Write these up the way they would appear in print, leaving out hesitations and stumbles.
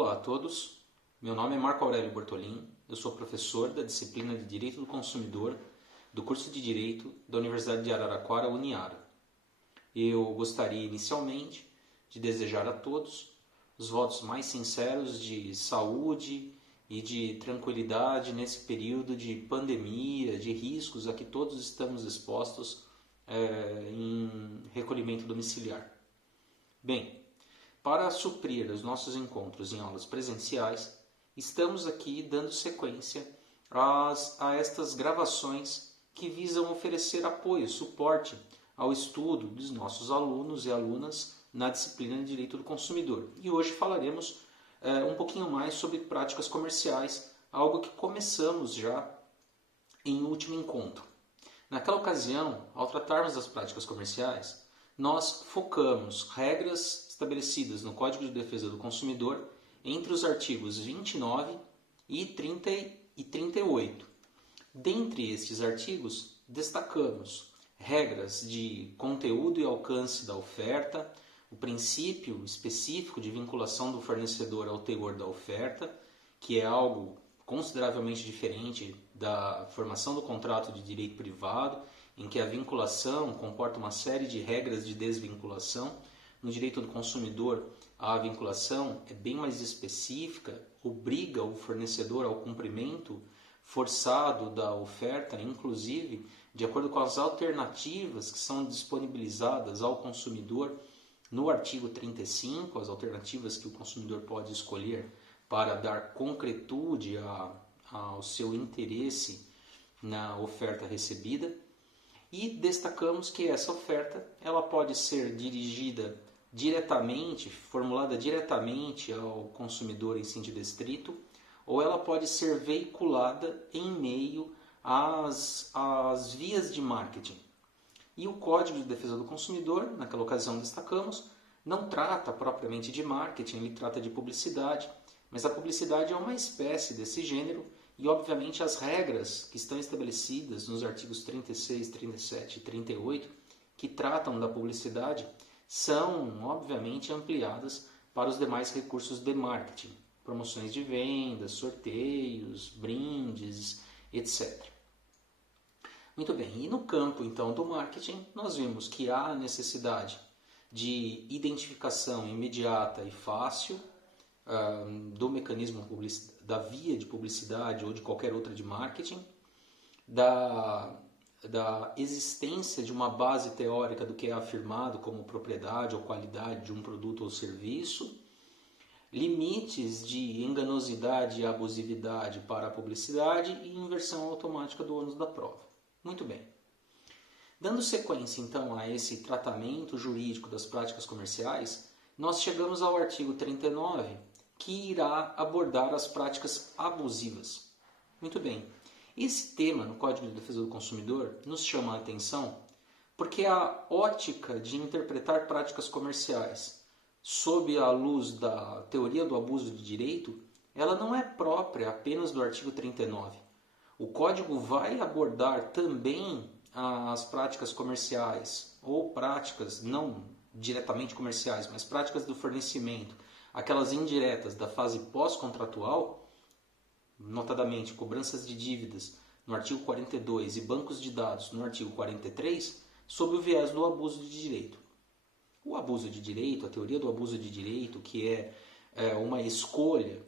Olá a todos, meu nome é Marco Aurélio Bortolin, eu sou professor da disciplina de Direito do Consumidor do curso de Direito da Universidade de Araraquara, Uniara. Eu gostaria inicialmente de desejar a todos os votos mais sinceros de saúde e de tranquilidade nesse período de pandemia, de riscos a que todos estamos expostos em recolhimento domiciliar. Bem, para suprir os nossos encontros em aulas presenciais, estamos aqui dando sequência a estas gravações que visam oferecer apoio, suporte ao estudo dos nossos alunos e alunas na disciplina de Direito do Consumidor. E hoje falaremos um pouquinho mais sobre práticas comerciais, algo que começamos já em último encontro. Naquela ocasião, ao tratarmos das práticas comerciais, nós focamos regras estabelecidas no Código de Defesa do Consumidor entre os artigos 29 e 30 e 38. Dentre estes artigos, destacamos regras de conteúdo e alcance da oferta, o princípio específico de vinculação do fornecedor ao teor da oferta, que é algo consideravelmente diferente da formação do contrato de direito privado, em que a vinculação comporta uma série de regras de desvinculação. No direito do consumidor, a vinculação é bem mais específica, obriga o fornecedor ao cumprimento forçado da oferta, inclusive de acordo com as alternativas que são disponibilizadas ao consumidor no artigo 35, as alternativas que o consumidor pode escolher para dar concretude ao seu interesse na oferta recebida. E destacamos que essa oferta ela pode ser dirigida diretamente, formulada diretamente ao consumidor em sentido estrito, ou ela pode ser veiculada em meio às vias de marketing. E o Código de Defesa do Consumidor, naquela ocasião destacamos, não trata propriamente de marketing, ele trata de publicidade, mas a publicidade é uma espécie desse gênero e, obviamente, as regras que estão estabelecidas nos artigos 36, 37 e 38, que tratam da publicidade, são, obviamente, ampliadas para os demais recursos de marketing, promoções de vendas, sorteios, brindes, etc. Muito bem, e no campo, então, do marketing, nós vimos que há a necessidade de identificação imediata e fácil do mecanismo da via de publicidade ou de qualquer outra de marketing, da existência de uma base teórica do que é afirmado como propriedade ou qualidade de um produto ou serviço, limites de enganosidade e abusividade para a publicidade e inversão automática do ônus da prova. Muito bem. Dando sequência, então, a esse tratamento jurídico das práticas comerciais, nós chegamos ao artigo 39, que irá abordar as práticas abusivas. Muito bem. Esse tema no Código de Defesa do Consumidor nos chama a atenção porque a ótica de interpretar práticas comerciais sob a luz da teoria do abuso de direito, ela não é própria apenas do artigo 39. O Código vai abordar também as práticas comerciais ou práticas não diretamente comerciais, mas práticas do fornecimento, aquelas indiretas da fase pós-contratual, notadamente cobranças de dívidas no artigo 42 e bancos de dados no artigo 43, sob o viés do abuso de direito. O abuso de direito, a teoria do abuso de direito, que é uma escolha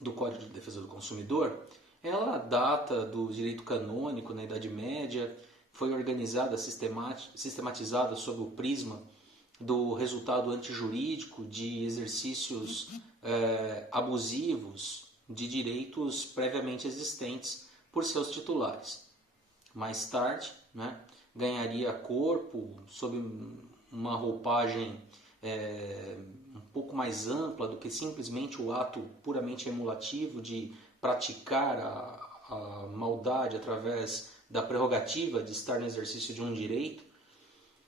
do Código de Defesa do Consumidor, ela data do direito canônico na Idade Média, foi organizada, sistematizada sob o prisma do resultado antijurídico de exercícios abusivos de direitos previamente existentes por seus titulares. Mais tarde, ganharia corpo sob uma roupagem um pouco mais ampla do que simplesmente o ato puramente emulativo de praticar a maldade através da prerrogativa de estar no exercício de um direito.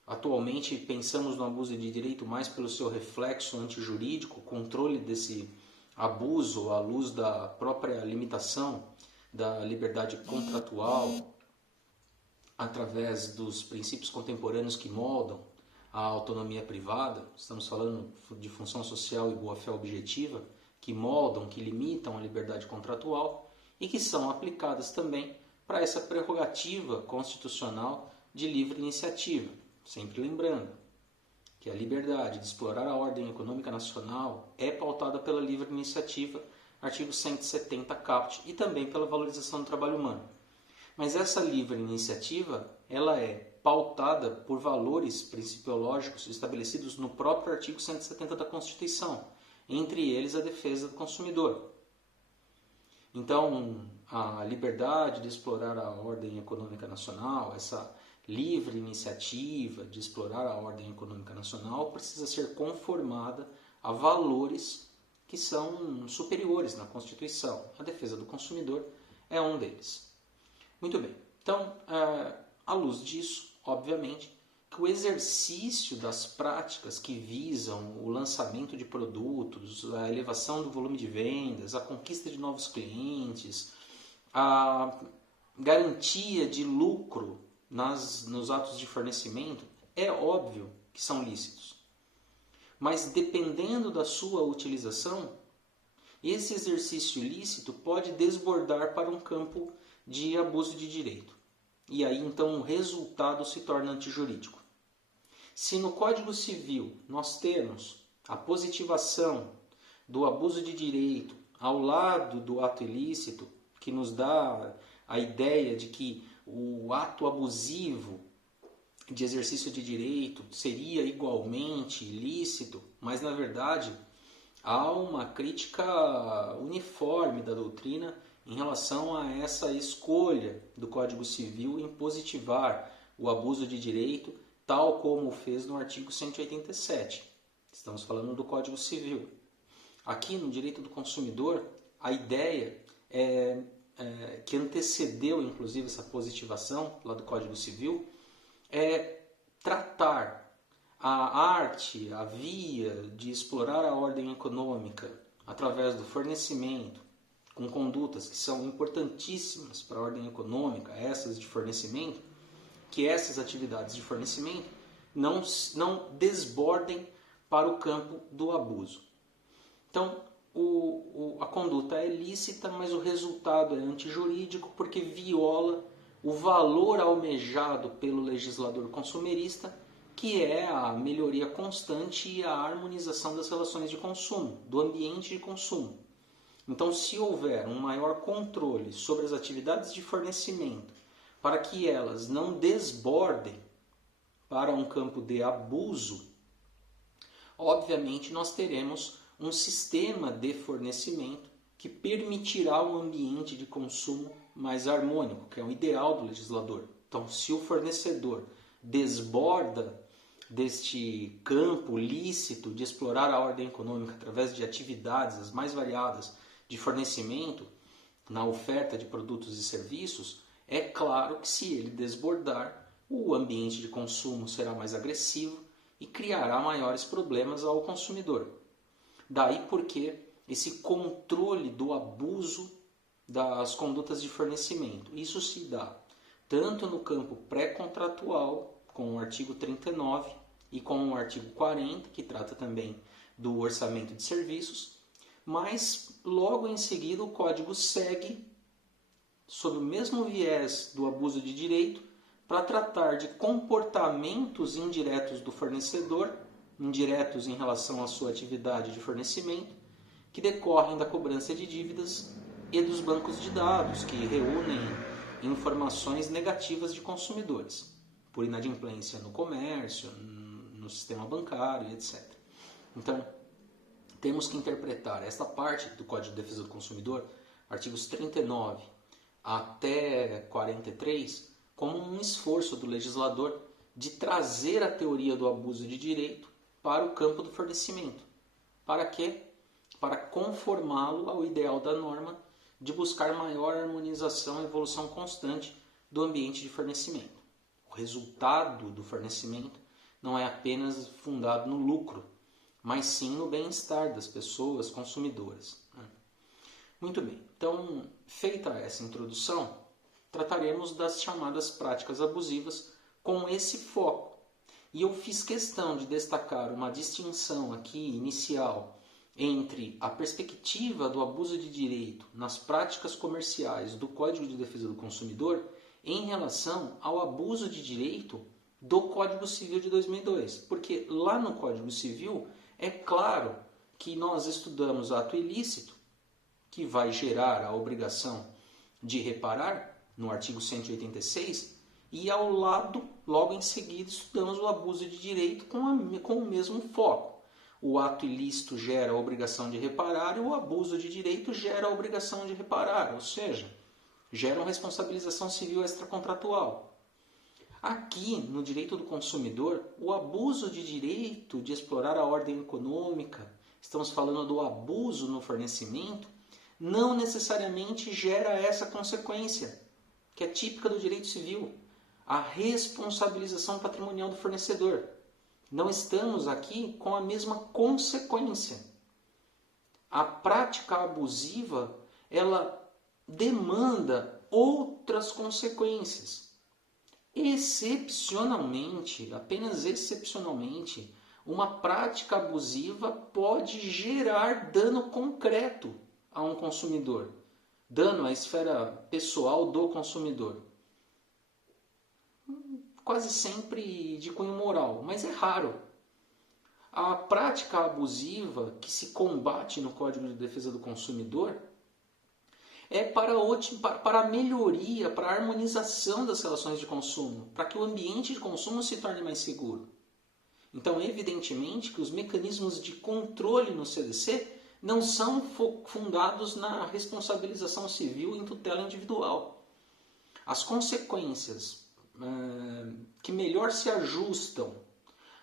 Atualmente pensamos no abuso de direito mais pelo seu reflexo antijurídico, controle desse abuso à luz da própria limitação da liberdade contratual, através dos princípios contemporâneos que moldam a autonomia privada. Estamos falando de função social e boa-fé objetiva, que moldam, que limitam a liberdade contratual e que são aplicadas também para essa prerrogativa constitucional de livre iniciativa. Sempre lembrando que a liberdade de explorar a ordem econômica nacional é pautada pela livre iniciativa, artigo 170 caput, e também pela valorização do trabalho humano. Mas essa livre iniciativa, ela é pautada por valores principiológicos estabelecidos no próprio artigo 170 da Constituição, entre eles a defesa do consumidor. Então, a liberdade de explorar a ordem econômica nacional, essa livre iniciativa de explorar a ordem econômica nacional precisa ser conformada a valores que são superiores na Constituição. A defesa do consumidor é um deles. Muito bem. Então, à luz disso, obviamente, que o exercício das práticas que visam o lançamento de produtos, a elevação do volume de vendas, a conquista de novos clientes, a garantia de lucro nos atos de fornecimento, é óbvio que são lícitos. Mas dependendo da sua utilização, esse exercício lícito pode desbordar para um campo de abuso de direito. E aí então o resultado se torna antijurídico. Se no Código Civil nós temos a positivação do abuso de direito ao lado do ato ilícito, que nos dá a ideia de que o ato abusivo de exercício de direito seria igualmente ilícito, mas na verdade há uma crítica uniforme da doutrina em relação a essa escolha do Código Civil em positivar o abuso de direito, tal como fez no artigo 187. Estamos falando do Código Civil. Aqui no direito do consumidor, a ideia que antecedeu inclusive essa positivação lá do Código Civil é tratar a arte, a via de explorar a ordem econômica através do fornecimento, com condutas que são importantíssimas para a ordem econômica, essas de fornecimento, que essas atividades de fornecimento não desbordem para o campo do abuso. Então, a conduta é lícita, mas o resultado é antijurídico porque viola o valor almejado pelo legislador consumerista, que é a melhoria constante e a harmonização das relações de consumo, do ambiente de consumo. Então, se houver um maior controle sobre as atividades de fornecimento, para que elas não desbordem para um campo de abuso, obviamente nós teremos um sistema de fornecimento que permitirá um ambiente de consumo mais harmônico, que é o ideal do legislador. Então, se o fornecedor desborda deste campo lícito de explorar a ordem econômica através de atividades as mais variadas de fornecimento na oferta de produtos e serviços, é claro que se ele desbordar, o ambiente de consumo será mais agressivo e criará maiores problemas ao consumidor. Daí porque esse controle do abuso das condutas de fornecimento. Isso se dá tanto no campo pré-contratual, com o artigo 39, e com o artigo 40, que trata também do orçamento de serviços, mas logo em seguida o Código segue sob o mesmo viés do abuso de direito para tratar de comportamentos indiretos do fornecedor, indiretos em relação à sua atividade de fornecimento, que decorrem da cobrança de dívidas e dos bancos de dados, que reúnem informações negativas de consumidores, por inadimplência no comércio, no sistema bancário, etc. Então, temos que interpretar esta parte do Código de Defesa do Consumidor, artigos 39 até 43, como um esforço do legislador de trazer a teoria do abuso de direito para o campo do fornecimento. Para quê? Para conformá-lo ao ideal da norma de buscar maior harmonização e evolução constante do ambiente de fornecimento. O resultado do fornecimento não é apenas fundado no lucro, mas sim no bem-estar das pessoas consumidoras. Muito bem, então, feita essa introdução, trataremos das chamadas práticas abusivas com esse foco. E eu fiz questão de destacar uma distinção aqui inicial entre a perspectiva do abuso de direito nas práticas comerciais do Código de Defesa do Consumidor em relação ao abuso de direito do Código Civil de 2002. Porque lá no Código Civil é claro que nós estudamos ato ilícito, que vai gerar a obrigação de reparar, no artigo 186, e ao lado, logo em seguida, estudamos o abuso de direito com o mesmo foco. O ato ilícito gera a obrigação de reparar e o abuso de direito gera a obrigação de reparar, ou seja, gera uma responsabilização civil extracontratual. Aqui, no direito do consumidor, o abuso de direito de explorar a ordem econômica, estamos falando do abuso no fornecimento, não necessariamente gera essa consequência, que é típica do direito civil, a responsabilização patrimonial do fornecedor. Não estamos aqui com a mesma consequência. A prática abusiva, ela demanda outras consequências. Excepcionalmente, apenas excepcionalmente, uma prática abusiva pode gerar dano concreto a um consumidor, dano à esfera pessoal do consumidor. Quase sempre de cunho moral, mas é raro. A prática abusiva que se combate no Código de Defesa do Consumidor é para a melhoria, para a harmonização das relações de consumo, para que o ambiente de consumo se torne mais seguro. Então, evidentemente que os mecanismos de controle no CDC não são fundados na responsabilização civil em tutela individual. As consequências que melhor se ajustam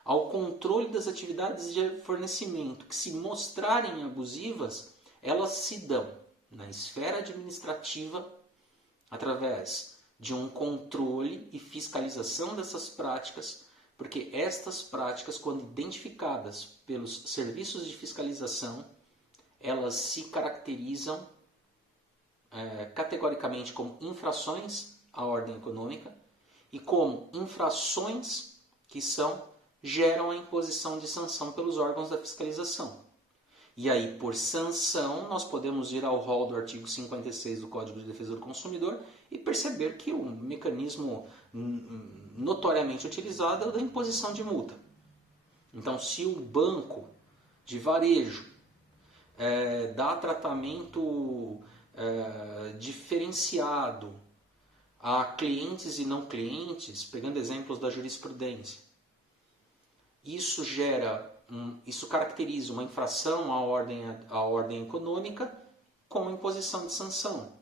ao controle das atividades de fornecimento que se mostrarem abusivas, elas se dão na esfera administrativa através de um controle e fiscalização dessas práticas, porque estas práticas, quando identificadas pelos serviços de fiscalização, elas se caracterizam categoricamente como infrações à ordem econômica e como infrações que geram a imposição de sanção pelos órgãos da fiscalização. E aí, por sanção, nós podemos ir ao rol do artigo 56 do Código de Defesa do Consumidor e perceber que o mecanismo notoriamente utilizado é o da imposição de multa. Então, se o banco de varejo dá tratamento diferenciado a clientes e não clientes, pegando exemplos da jurisprudência, isso caracteriza uma infração à ordem econômica com imposição de sanção.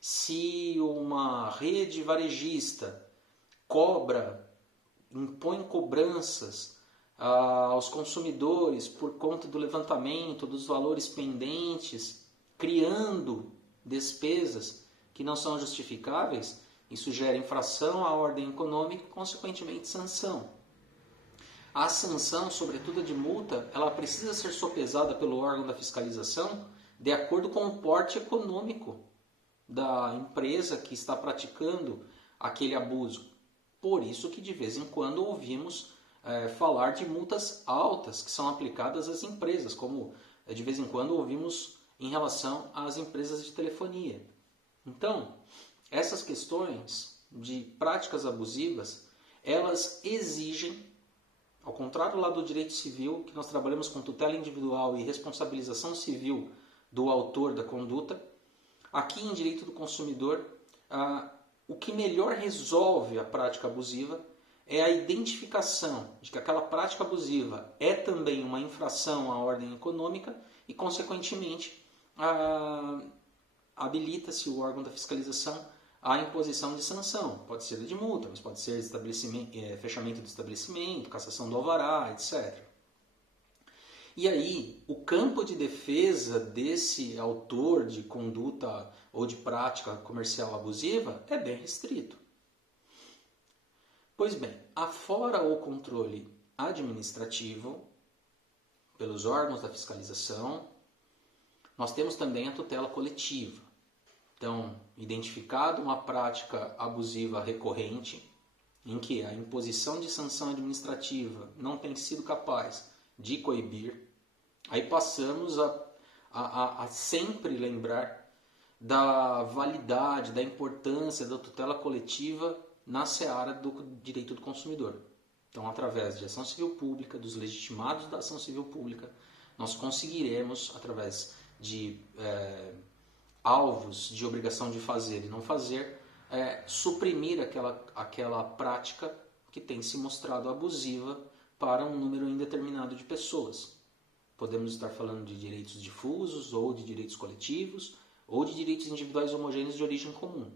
Se uma rede varejista impõe cobranças aos consumidores por conta do levantamento dos valores pendentes, criando despesas que não são justificáveis, isso gera infração à ordem econômica e, consequentemente, sanção. A sanção, sobretudo a de multa, ela precisa ser sopesada pelo órgão da fiscalização de acordo com o porte econômico da empresa que está praticando aquele abuso. Por isso que de vez em quando ouvimos falar de multas altas que são aplicadas às empresas, como de vez em quando ouvimos em relação às empresas de telefonia. Então, essas questões de práticas abusivas, elas exigem, ao contrário lá do direito civil, que nós trabalhamos com tutela individual e responsabilização civil do autor da conduta, aqui em direito do consumidor, o que melhor resolve a prática abusiva é a identificação de que aquela prática abusiva é também uma infração à ordem econômica e, consequentemente, habilita-se o órgão da fiscalização à imposição de sanção. Pode ser de multa, mas pode ser fechamento do estabelecimento, cassação do alvará, etc. E aí, o campo de defesa desse autor de conduta ou de prática comercial abusiva é bem restrito. Pois bem, afora o controle administrativo pelos órgãos da fiscalização, nós temos também a tutela coletiva. Então, identificado uma prática abusiva recorrente, em que a imposição de sanção administrativa não tem sido capaz de coibir, Aí passamos a sempre lembrar da validade, da importância da tutela coletiva na seara do direito do consumidor. Então, através de ação civil pública, dos legitimados da ação civil pública, nós conseguiremos, através de alvos de obrigação de fazer e não fazer, suprimir aquela prática que tem se mostrado abusiva para um número indeterminado de pessoas. Podemos estar falando de direitos difusos, ou de direitos coletivos, ou de direitos individuais homogêneos de origem comum.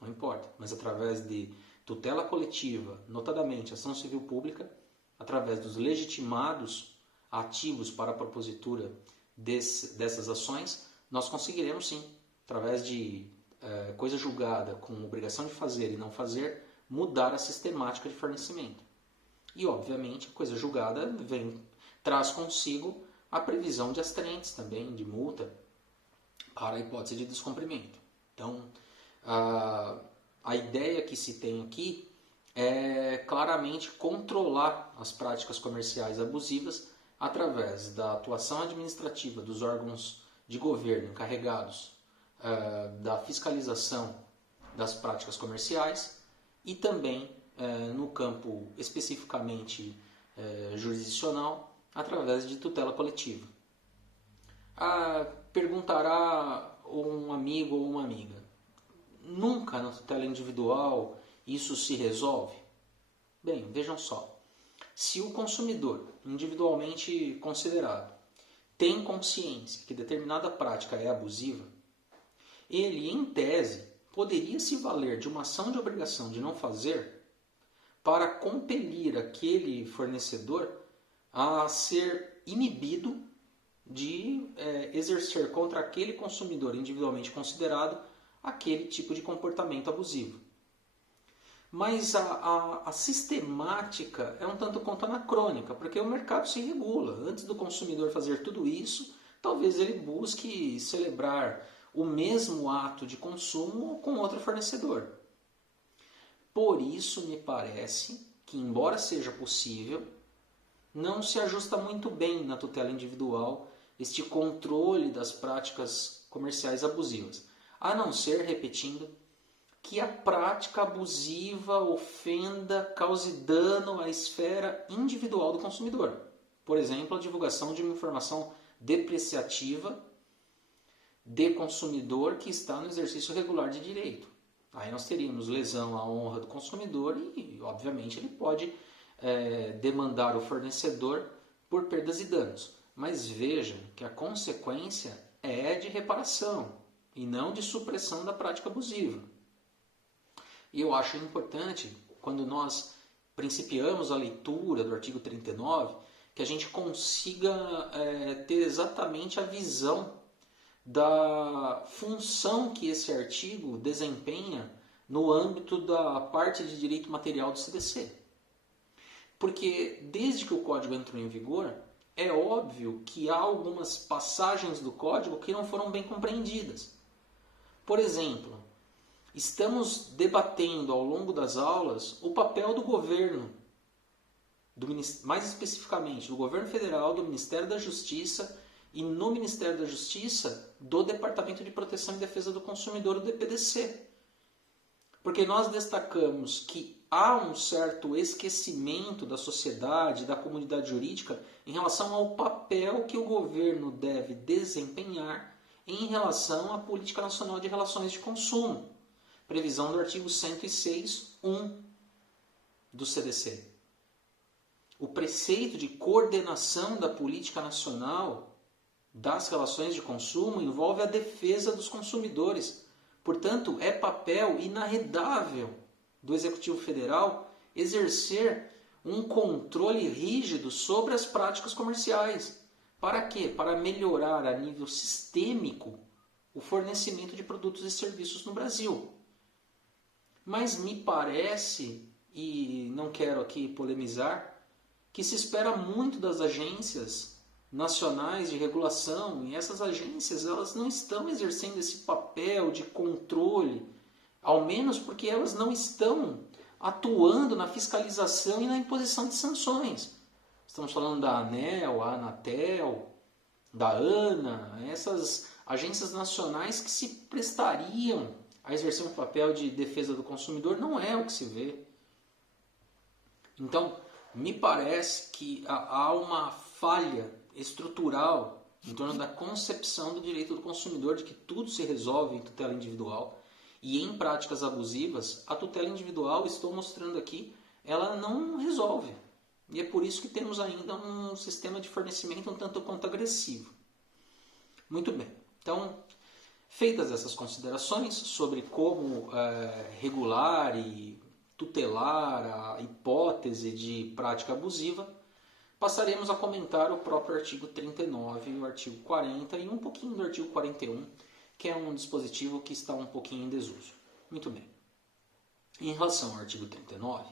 Não importa, mas através de tutela coletiva, notadamente ação civil pública, através dos legitimados ativos para a propositura dessas ações, nós conseguiremos sim, através de coisa julgada com obrigação de fazer e não fazer, mudar a sistemática de fornecimento. E, obviamente, a coisa julgada traz consigo a previsão de astrentes também, de multa, para a hipótese de descumprimento. Então, a ideia que se tem aqui é claramente controlar as práticas comerciais abusivas através da atuação administrativa dos órgãos de governo encarregados da fiscalização das práticas comerciais e também no campo especificamente jurisdicional através de tutela coletiva. Perguntará um amigo ou uma amiga: nunca na tutela individual isso se resolve? Bem, vejam só. Se o consumidor, individualmente considerado, tem consciência que determinada prática é abusiva, ele, em tese, poderia se valer de uma ação de obrigação de não fazer para compelir aquele fornecedor a ser inibido de exercer contra aquele consumidor individualmente considerado aquele tipo de comportamento abusivo. Mas a sistemática é um tanto quanto anacrônica, porque o mercado se regula. Antes do consumidor fazer tudo isso, talvez ele busque celebrar o mesmo ato de consumo com outro fornecedor. Por isso, me parece que, embora seja possível, não se ajusta muito bem na tutela individual este controle das práticas comerciais abusivas. A não ser, repetindo, que a prática abusiva ofenda, cause dano à esfera individual do consumidor. Por exemplo, a divulgação de uma informação depreciativa de consumidor que está no exercício regular de direito. Aí nós teríamos lesão à honra do consumidor e, obviamente, ele pode demandar o fornecedor por perdas e danos. Mas vejam que a consequência é de reparação e não de supressão da prática abusiva. E eu acho importante, quando nós principiamos a leitura do artigo 39, que a gente consiga ter exatamente a visão da função que esse artigo desempenha no âmbito da parte de direito material do CDC. Porque desde que o Código entrou em vigor, é óbvio que há algumas passagens do Código que não foram bem compreendidas. Por exemplo, estamos debatendo ao longo das aulas o papel do governo, mais especificamente do governo federal, do Ministério da Justiça e no Ministério da Justiça do Departamento de Proteção e Defesa do Consumidor, o DPDC. Porque nós destacamos que há um certo esquecimento da sociedade, da comunidade jurídica, em relação ao papel que o governo deve desempenhar em relação à Política Nacional de Relações de Consumo, previsão do artigo 106.1 do CDC. O preceito de coordenação da política nacional das relações de consumo envolve a defesa dos consumidores. Portanto, é papel inarredável do Executivo Federal exercer um controle rígido sobre as práticas comerciais. Para quê? Para melhorar a nível sistêmico o fornecimento de produtos e serviços no Brasil. Mas me parece, e não quero aqui polemizar, que se espera muito das agências nacionais de regulação, e essas agências elas não estão exercendo esse papel de controle, ao menos porque elas não estão atuando na fiscalização e na imposição de sanções. Estamos falando da ANEEL, a Anatel, da ANA, essas agências nacionais que se prestariam a exercer um papel de defesa do consumidor, não é o que se vê. Então, me parece que há uma falha estrutural em torno da concepção do direito do consumidor, de que tudo se resolve em tutela individual. E em práticas abusivas, a tutela individual, estou mostrando aqui, ela não resolve. E é por isso que temos ainda um sistema de fornecimento um tanto quanto agressivo. Muito bem. Então, feitas essas considerações sobre como regular e tutelar a hipótese de prática abusiva, passaremos a comentar o próprio artigo 39 e o artigo 40 e um pouquinho do artigo 41, que é um dispositivo que está um pouquinho em desuso. Muito bem. Em relação ao artigo 39,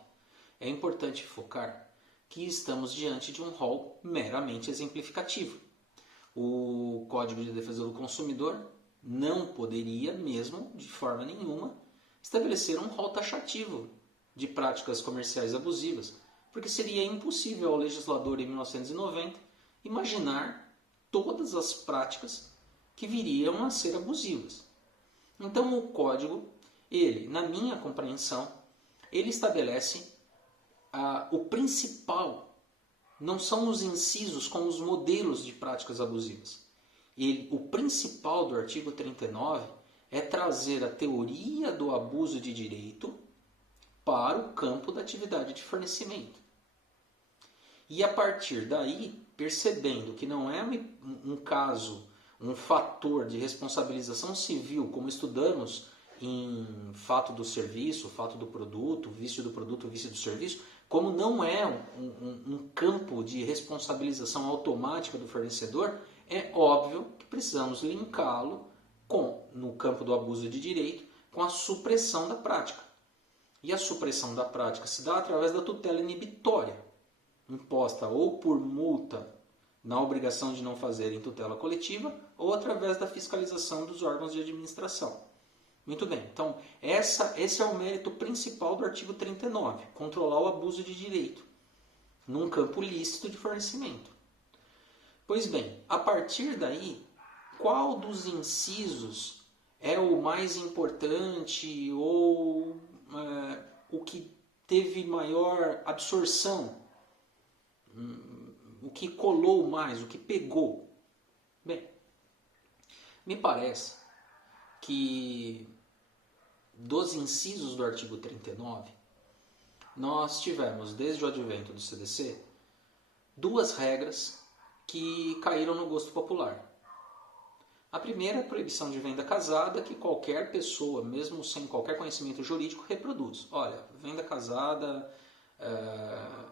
é importante focar que estamos diante de um rol meramente exemplificativo. O Código de Defesa do Consumidor não poderia, mesmo de forma nenhuma, estabelecer um rol taxativo de práticas comerciais abusivas, porque seria impossível ao legislador em 1990 imaginar todas as práticas que viriam a ser abusivas. Então o código, ele, na minha compreensão, ele estabelece o principal, não são os incisos como os modelos de práticas abusivas. O principal do artigo 39 é trazer a teoria do abuso de direito para o campo da atividade de fornecimento. E a partir daí, percebendo que não é um caso, um fator de responsabilização civil, como estudamos em fato do serviço, fato do produto, vício do produto, vício do serviço, como não é um campo de responsabilização automática do fornecedor, é óbvio que precisamos linká-lo no campo do abuso de direito com a supressão da prática. E a supressão da prática se dá através da tutela inibitória, imposta ou por multa na obrigação de não fazer em tutela coletiva ou através da fiscalização dos órgãos de administração. Muito bem, então esse é o mérito principal do artigo 39, controlar o abuso de direito num campo lícito de fornecimento. Pois bem, a partir daí, qual dos incisos é o mais importante ou o que teve maior absorção, o que colou mais, o que pegou? Bem, me parece que dos incisos do artigo 39, nós tivemos, desde o advento do CDC, duas regras que caíram no gosto popular. A primeira é a proibição de venda casada, que qualquer pessoa, mesmo sem qualquer conhecimento jurídico, reproduz. Olha, venda casada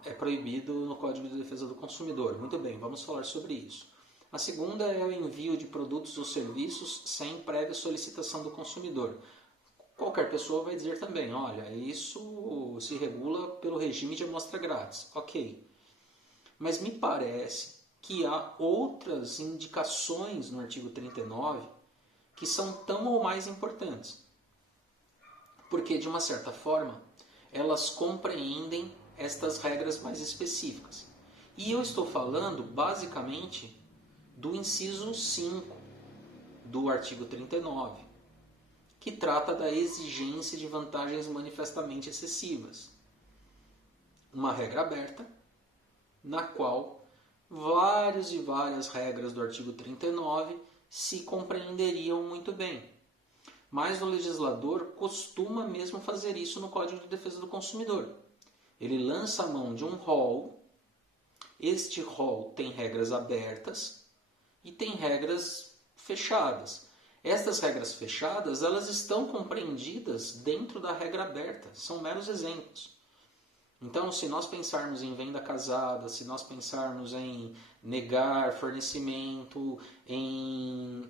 é proibido no Código de Defesa do Consumidor. Muito bem, vamos falar sobre isso. A segunda é o envio de produtos ou serviços sem prévia solicitação do consumidor. Qualquer pessoa vai dizer também, olha, isso se regula pelo regime de amostra grátis. Ok. Mas me parece que há outras indicações no artigo 39 que são tão ou mais importantes. Porque, de uma certa forma, elas compreendem estas regras mais específicas. E eu estou falando, basicamente, do inciso 5 do artigo 39, que trata da exigência de vantagens manifestamente excessivas. Uma regra aberta, na qual várias e várias regras do artigo 39 se compreenderiam muito bem. Mas o legislador costuma mesmo fazer isso no Código de Defesa do Consumidor. Ele lança a mão de um rol, este rol tem regras abertas e tem regras fechadas. Estas regras fechadas, elas estão compreendidas dentro da regra aberta, são meros exemplos. Então, se nós pensarmos em venda casada, se nós pensarmos em negar fornecimento, em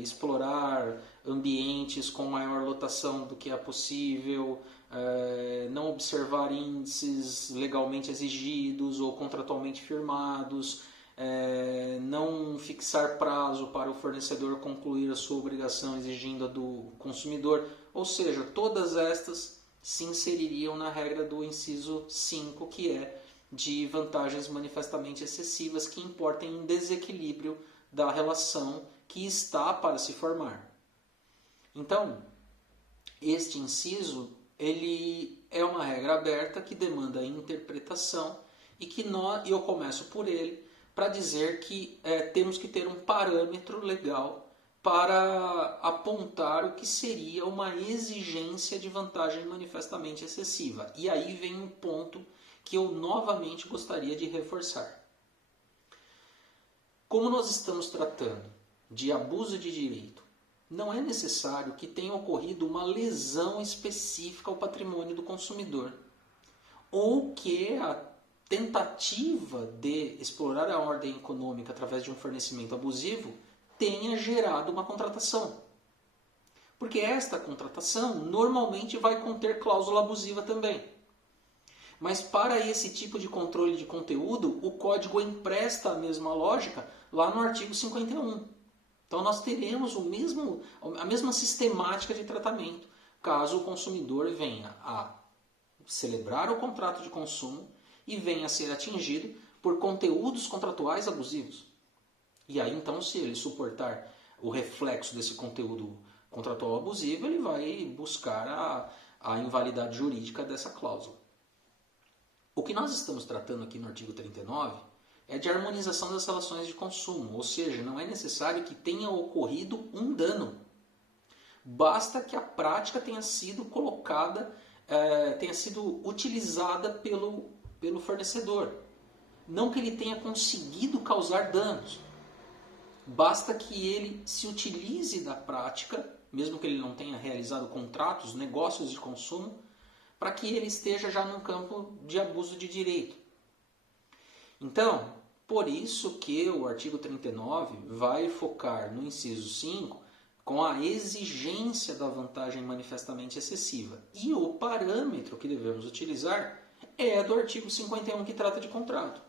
explorar ambientes com maior lotação do que é possível, não observar índices legalmente exigidos ou contratualmente firmados, não fixar prazo para o fornecedor concluir a sua obrigação exigindo a do consumidor, ou seja, todas estas se inseririam na regra do inciso 5, que é de vantagens manifestamente excessivas que importem um desequilíbrio da relação que está para se formar. Então, este inciso ele é uma regra aberta que demanda interpretação e que eu começo por ele para dizer que temos que ter um parâmetro legal para apontar o que seria uma exigência de vantagem manifestamente excessiva. E aí vem um ponto que eu novamente gostaria de reforçar. Como nós estamos tratando de abuso de direito, não é necessário que tenha ocorrido uma lesão específica ao patrimônio do consumidor, ou que a tentativa de explorar a ordem econômica através de um fornecimento abusivo tenha gerado uma contratação. Porque esta contratação normalmente vai conter cláusula abusiva também. Mas para esse tipo de controle de conteúdo, o código empresta a mesma lógica lá no artigo 51. Então nós teremos a mesma sistemática de tratamento, caso o consumidor venha a celebrar o contrato de consumo e venha a ser atingido por conteúdos contratuais abusivos. E aí então, se ele suportar o reflexo desse conteúdo contratual abusivo, ele vai buscar a invalidade jurídica dessa cláusula. O que nós estamos tratando aqui no artigo 39 é de harmonização das relações de consumo, ou seja, não é necessário que tenha ocorrido um dano. Basta que a prática tenha sido colocada, tenha sido utilizada pelo fornecedor. Não que ele tenha conseguido causar danos. Basta que ele se utilize da prática, mesmo que ele não tenha realizado contratos, negócios de consumo, para que ele esteja já num campo de abuso de direito. Então, por isso que o artigo 39 vai focar no inciso 5 com a exigência da vantagem manifestamente excessiva. E o parâmetro que devemos utilizar é do artigo 51 que trata de contrato.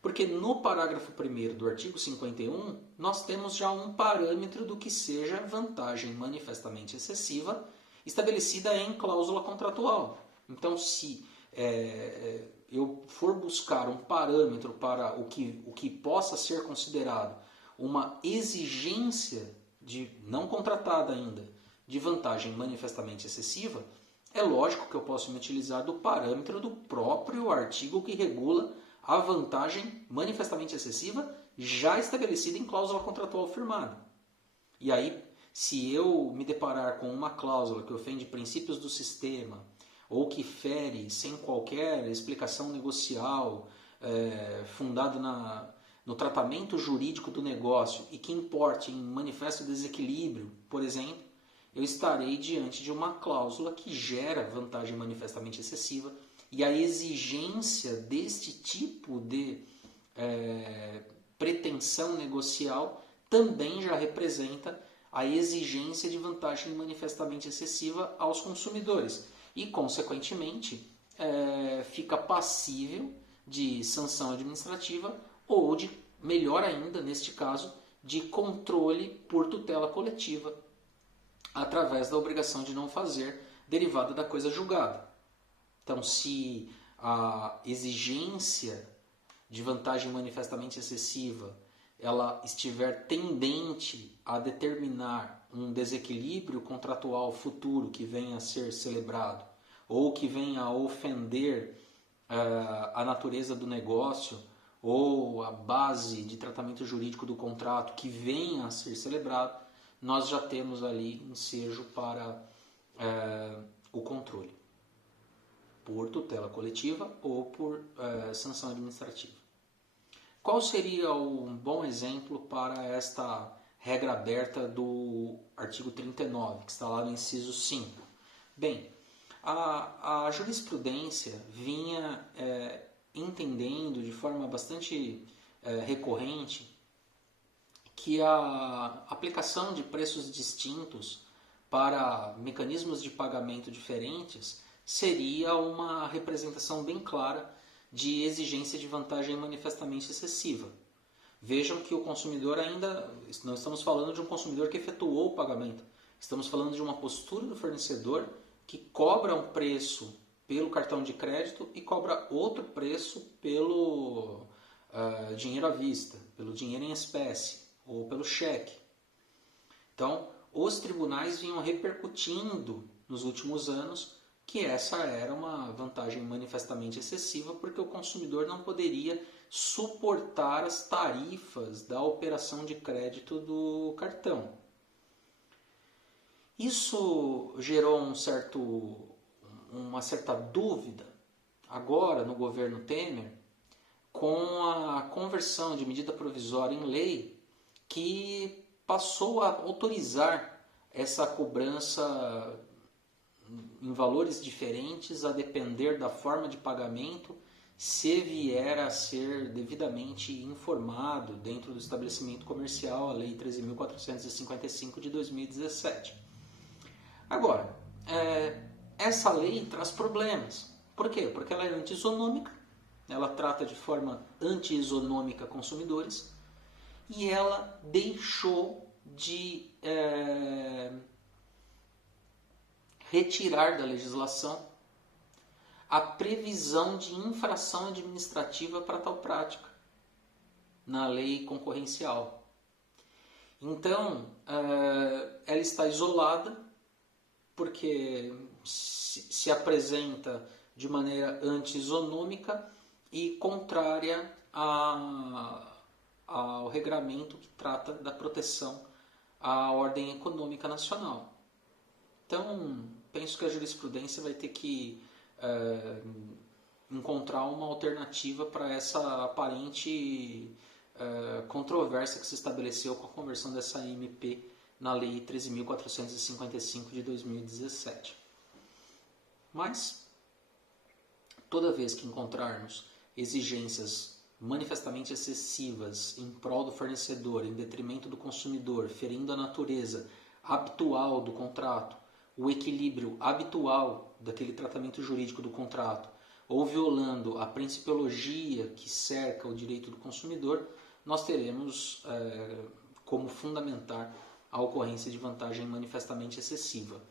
Porque no parágrafo 1º do artigo 51, nós temos já um parâmetro do que seja vantagem manifestamente excessiva estabelecida em cláusula contratual. Então, se eu for buscar um parâmetro para o que possa ser considerado uma exigência não contratada ainda de vantagem manifestamente excessiva, é lógico que eu posso me utilizar do parâmetro do próprio artigo que regula a vantagem manifestamente excessiva já estabelecida em cláusula contratual firmada. E aí, se eu me deparar com uma cláusula que ofende princípios do sistema ou que fere sem qualquer explicação negocial fundada no tratamento jurídico do negócio e que importe em manifesto desequilíbrio, por exemplo, eu estarei diante de uma cláusula que gera vantagem manifestamente excessiva e a exigência deste tipo de pretensão negocial também já representa a exigência de vantagem manifestamente excessiva aos consumidores e, consequentemente, fica passível de sanção administrativa ou de, melhor ainda, neste caso, de controle por tutela coletiva através da obrigação de não fazer derivada da coisa julgada. Então, se a exigência de vantagem manifestamente excessiva ela estiver tendente a determinar um desequilíbrio contratual futuro que venha a ser celebrado ou que venha a ofender a natureza do negócio ou a base de tratamento jurídico do contrato que venha a ser celebrado, nós já temos ali ensejo para o controle por tutela coletiva ou por sanção administrativa. Qual seria um bom exemplo para esta regra aberta do artigo 39, que está lá no inciso 5? Bem, a jurisprudência vinha entendendo de forma bastante recorrente que a aplicação de preços distintos para mecanismos de pagamento diferentes seria uma representação bem clara de exigência de vantagem manifestamente excessiva. Vejam que o consumidor ainda, não estamos falando de um consumidor que efetuou o pagamento, estamos falando de uma postura do fornecedor que cobra um preço pelo cartão de crédito e cobra outro preço pelo dinheiro à vista, pelo dinheiro em espécie ou pelo cheque. Então, os tribunais vinham repercutindo nos últimos anos que essa era uma vantagem manifestamente excessiva, porque o consumidor não poderia suportar as tarifas da operação de crédito do cartão. Isso gerou uma certa dúvida agora no governo Temer, com a conversão de medida provisória em lei, que passou a autorizar essa cobrança em valores diferentes a depender da forma de pagamento, se vier a ser devidamente informado dentro do estabelecimento comercial, a Lei 13.455 de 2017. Agora, essa lei traz problemas. Por quê? Porque ela é anti-isonômica, ela trata de forma anti-isonômica consumidores e ela deixou de retirar da legislação a previsão de infração administrativa para tal prática na lei concorrencial. Então, ela está isolada porque se apresenta de maneira anti-isonômica e contrária ao regramento que trata da proteção à ordem econômica nacional. Então, penso que a jurisprudência vai ter que encontrar uma alternativa para essa aparente controvérsia que se estabeleceu com a conversão dessa MP na Lei 13.455 de 2017. Mas, toda vez que encontrarmos exigências manifestamente excessivas em prol do fornecedor, em detrimento do consumidor, ferindo a natureza habitual do contrato, o equilíbrio habitual daquele tratamento jurídico do contrato, ou violando a principiologia que cerca o direito do consumidor, nós teremos como fundamentar a ocorrência de vantagem manifestamente excessiva.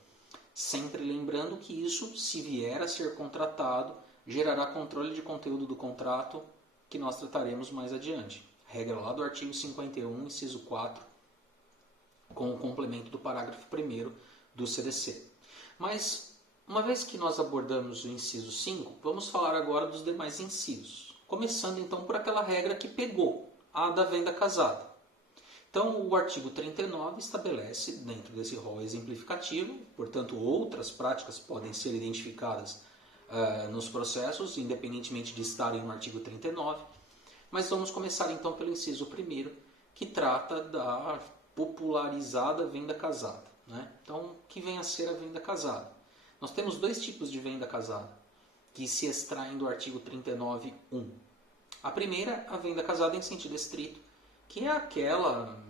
Sempre lembrando que isso, se vier a ser contratado, gerará controle de conteúdo do contrato, que nós trataremos mais adiante. Regra lá do artigo 51, inciso 4, com o complemento do parágrafo 1º do CDC. Mas, uma vez que nós abordamos o inciso 5, vamos falar agora dos demais incisos. Começando então por aquela regra que pegou, a da venda casada. Então, o artigo 39 estabelece, dentro desse rol exemplificativo, portanto, outras práticas podem ser identificadas nos processos, independentemente de estarem no artigo 39, mas vamos começar então pelo inciso 1º, que trata da popularizada venda casada. Né? Então, o que vem a ser a venda casada? Nós temos dois tipos de venda casada, que se extraem do artigo 39.1. A primeira, a venda casada em sentido estrito, que é aquela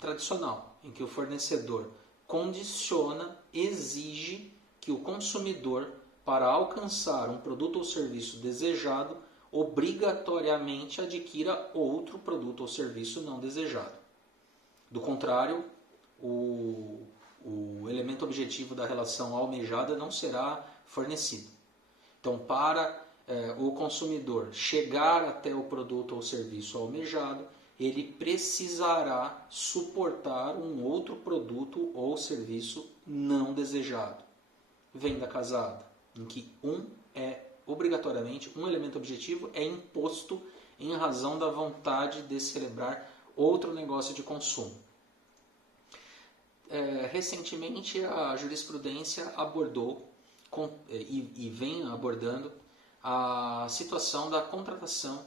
tradicional, em que o fornecedor condiciona, exige que o consumidor, para alcançar um produto ou serviço desejado, obrigatoriamente adquira outro produto ou serviço não desejado. Do contrário, o elemento objetivo da relação almejada não será fornecido. Então, para o consumidor chegar até o produto ou serviço almejado, ele precisará suportar um outro produto ou serviço não desejado. Venda casada, em que obrigatoriamente, um elemento objetivo é imposto em razão da vontade de celebrar outro negócio de consumo. Recentemente, a jurisprudência abordou e vem abordando a situação da contratação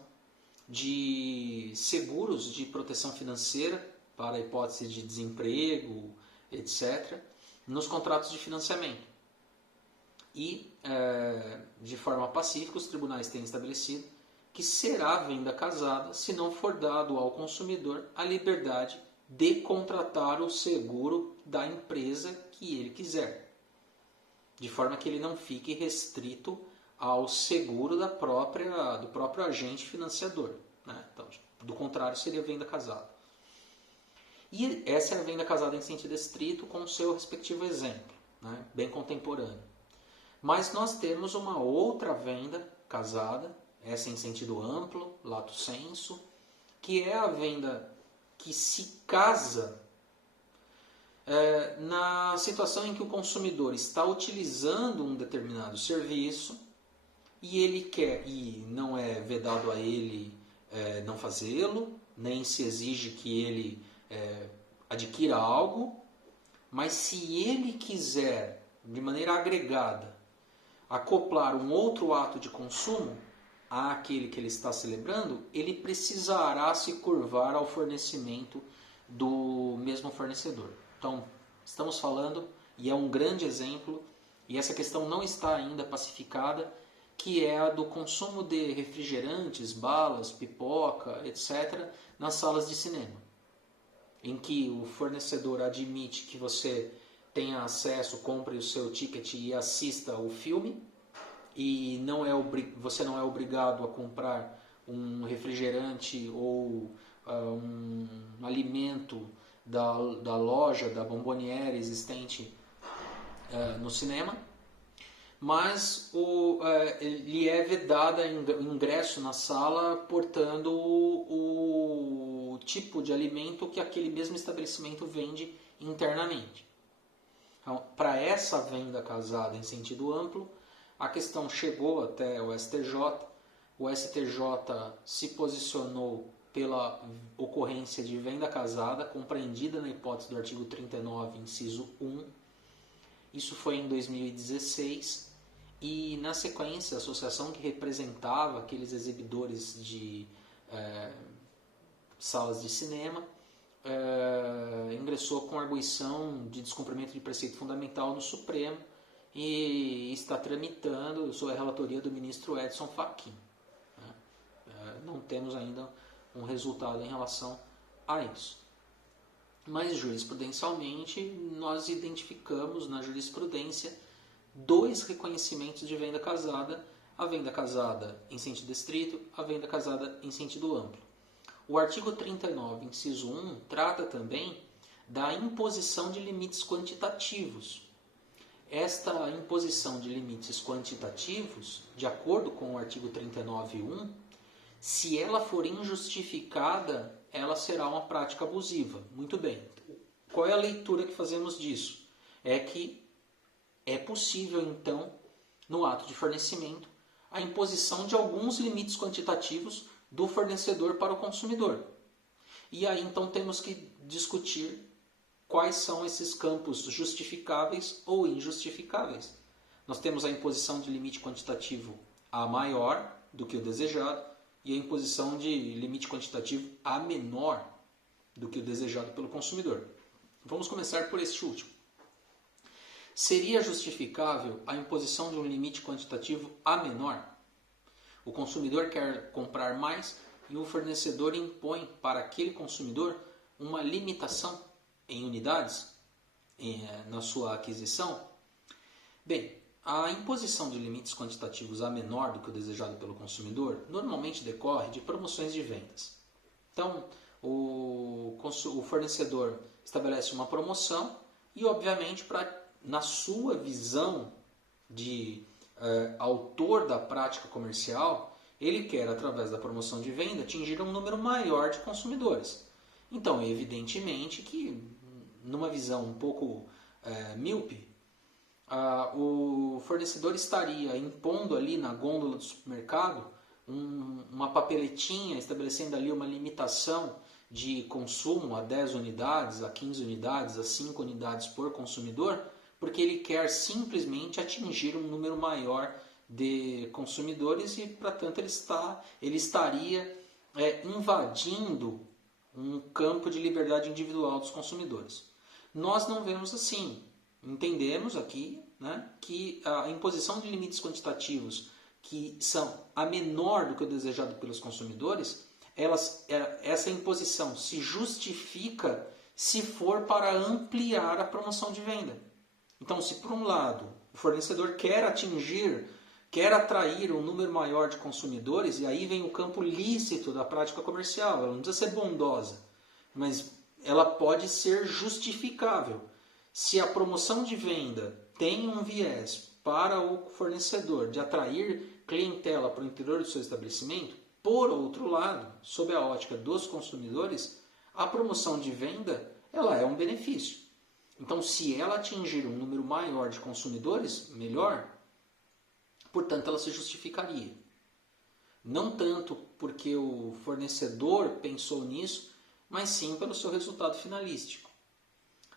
de seguros de proteção financeira para a hipótese de desemprego, etc., nos contratos de financiamento. E, de forma pacífica, os tribunais têm estabelecido que será venda casada se não for dado ao consumidor a liberdade de contratar o seguro da empresa que ele quiser, de forma que ele não fique restrito ao seguro do próprio agente financiador. Né? Então, do contrário, seria venda casada. E essa é a venda casada em sentido estrito, com o seu respectivo exemplo, né? Bem contemporâneo. Mas nós temos uma outra venda casada, essa em sentido amplo, lato sensu, que é a venda que se casa na situação em que o consumidor está utilizando um determinado serviço e ele quer, e não é vedado a ele não fazê-lo, nem se exige que ele adquira algo, mas se ele quiser, de maneira agregada, acoplar um outro ato de consumo àquele que ele está celebrando, ele precisará se curvar ao fornecimento do mesmo fornecedor. Então, estamos falando, e é um grande exemplo, e essa questão não está ainda pacificada, que é a do consumo de refrigerantes, balas, pipoca, etc., nas salas de cinema, em que o fornecedor admite que você tenha acesso, compre o seu ticket e assista o filme, e você não é obrigado a comprar um refrigerante ou um alimento da loja, da bomboniere existente no cinema, mas lhe é vedada ingresso na sala portando o tipo de alimento que aquele mesmo estabelecimento vende internamente. Então, para essa venda casada em sentido amplo, a questão chegou até o STJ. O STJ se posicionou pela ocorrência de venda casada, compreendida na hipótese do artigo 39, inciso 1. Isso foi em 2016. E, na sequência, a associação que representava aqueles exibidores de salas de cinema ingressou com arguição de descumprimento de preceito fundamental no Supremo e está tramitando sob a relatoria do ministro Edson Fachin. Não temos ainda um resultado em relação a isso. Mas jurisprudencialmente nós identificamos na jurisprudência 2 reconhecimentos de venda casada: a venda casada em sentido estrito, a venda casada em sentido amplo. O artigo 39, inciso 1, trata também da imposição de limites quantitativos. Esta imposição de limites quantitativos, de acordo com o artigo 39.1, se ela for injustificada, ela será uma prática abusiva. Muito bem. Qual é a leitura que fazemos disso? É que é possível, então, no ato de fornecimento, a imposição de alguns limites quantitativos do fornecedor para o consumidor. E aí, então, temos que discutir quais são esses campos justificáveis ou injustificáveis. Nós temos a imposição de limite quantitativo A maior do que o desejado e a imposição de limite quantitativo A menor do que o desejado pelo consumidor. Vamos começar por este último. Seria justificável a imposição de um limite quantitativo A menor? O consumidor quer comprar mais e o fornecedor impõe para aquele consumidor uma limitação em unidades na sua aquisição? Bem, a imposição de limites quantitativos A menor do que o desejado pelo consumidor normalmente decorre de promoções de vendas. Então, o fornecedor estabelece uma promoção e, obviamente, na sua visão de autor da prática comercial, ele quer, através da promoção de venda, atingir um número maior de consumidores. Então, evidentemente que, numa visão um pouco míope, o fornecedor estaria impondo ali na gôndola do supermercado uma papeletinha estabelecendo ali uma limitação de consumo a 10 unidades, a 15 unidades, a 5 unidades por consumidor, porque ele quer simplesmente atingir um número maior de consumidores e, portanto, ele estaria invadindo um campo de liberdade individual dos consumidores. Nós não vemos assim. Entendemos aqui, né, que a imposição de limites quantitativos que são a menor do que o desejado pelos consumidores, essa imposição se justifica se for para ampliar a promoção de venda. Então, se por um lado o fornecedor quer atrair um número maior de consumidores, e aí vem o campo lícito da prática comercial, ela não precisa ser bondosa, mas ela pode ser justificável. Se a promoção de venda tem um viés para o fornecedor de atrair clientela para o interior do seu estabelecimento, por outro lado, sob a ótica dos consumidores, a promoção de venda ela é um benefício. Então, se ela atingir um número maior de consumidores, melhor, portanto, ela se justificaria. Não tanto porque o fornecedor pensou nisso, mas sim pelo seu resultado finalístico.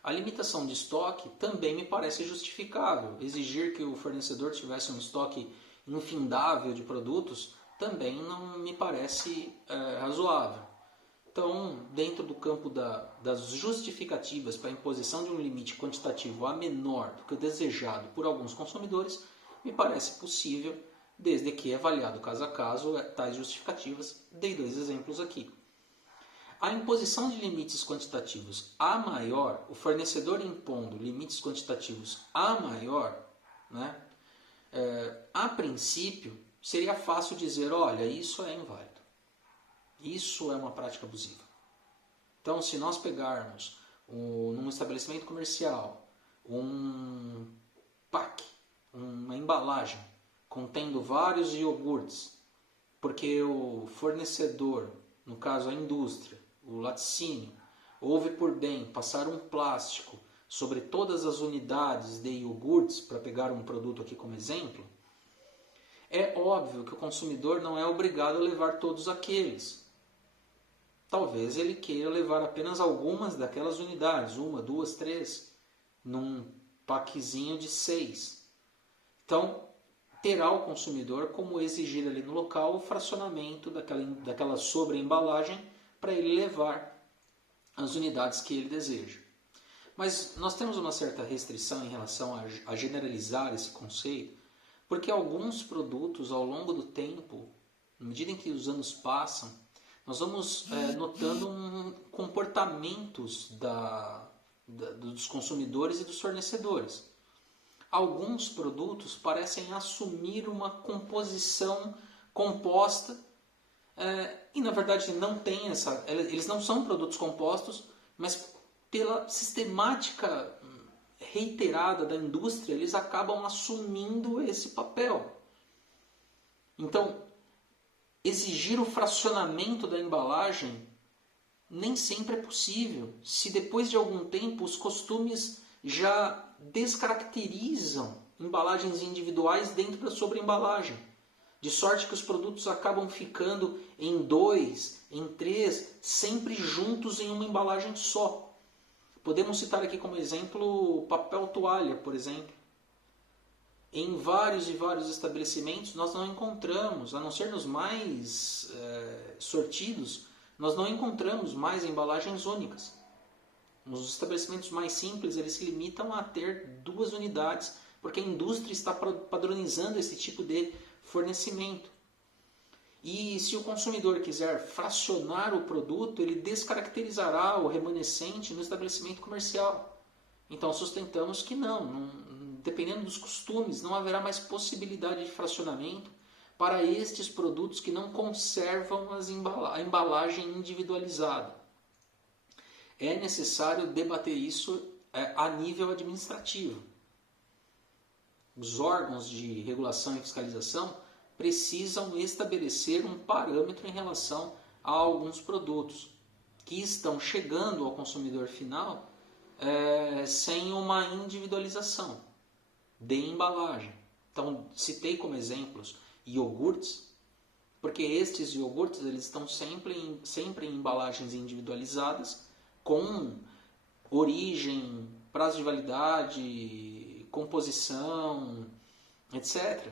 A limitação de estoque também me parece justificável. Exigir que o fornecedor tivesse um estoque infindável de produtos também não me parece razoável. Então, dentro do campo das justificativas para a imposição de um limite quantitativo a menor do que o desejado por alguns consumidores, me parece possível, desde que avaliado caso a caso tais justificativas. Dei 2 exemplos aqui. A imposição de limites quantitativos a maior, o fornecedor impondo limites quantitativos a maior, né, a princípio seria fácil dizer, olha, isso é inválido. Isso é uma prática abusiva. Então, se nós pegarmos num estabelecimento comercial um pack, uma embalagem contendo vários iogurtes, porque o fornecedor, no caso a indústria, o laticínio, houve por bem passar um plástico sobre todas as unidades de iogurtes, para pegar um produto aqui como exemplo, é óbvio que o consumidor não é obrigado a levar todos aqueles. Talvez ele queira levar apenas algumas daquelas unidades, 1, 2, 3, num packzinho de 6. Então, terá o consumidor como exigir ali no local o fracionamento daquela sobreembalagem para ele levar as unidades que ele deseja. Mas nós temos uma certa restrição em relação a generalizar esse conceito, porque alguns produtos ao longo do tempo, na medida em que os anos passam, nós vamos notando comportamentos dos consumidores e dos fornecedores. Alguns produtos parecem assumir uma composição composta e na verdade não tem eles não são produtos compostos, mas pela sistemática reiterada da indústria eles acabam assumindo esse papel. Então, exigir o fracionamento da embalagem nem sempre é possível, se depois de algum tempo os costumes já descaracterizam embalagens individuais dentro da sobreembalagem, de sorte que os produtos acabam ficando em 2, em 3, sempre juntos em uma embalagem só. Podemos citar aqui como exemplo o papel toalha, por exemplo. Em vários e vários estabelecimentos nós não encontramos, a não ser nos mais sortidos, nós não encontramos mais embalagens únicas. Nos estabelecimentos mais simples eles se limitam a ter 2 unidades, porque a indústria está padronizando esse tipo de fornecimento. E se o consumidor quiser fracionar o produto, ele descaracterizará o remanescente no estabelecimento comercial. Então sustentamos que não, dependendo dos costumes, não haverá mais possibilidade de fracionamento para estes produtos que não conservam a embalagem individualizada. É necessário debater isso a nível administrativo. Os órgãos de regulação e fiscalização precisam estabelecer um parâmetro em relação a alguns produtos que estão chegando ao consumidor final sem uma individualização de embalagem. Então, citei como exemplos iogurtes, porque estes iogurtes eles estão sempre em embalagens individualizadas, com origem, prazo de validade, composição, etc.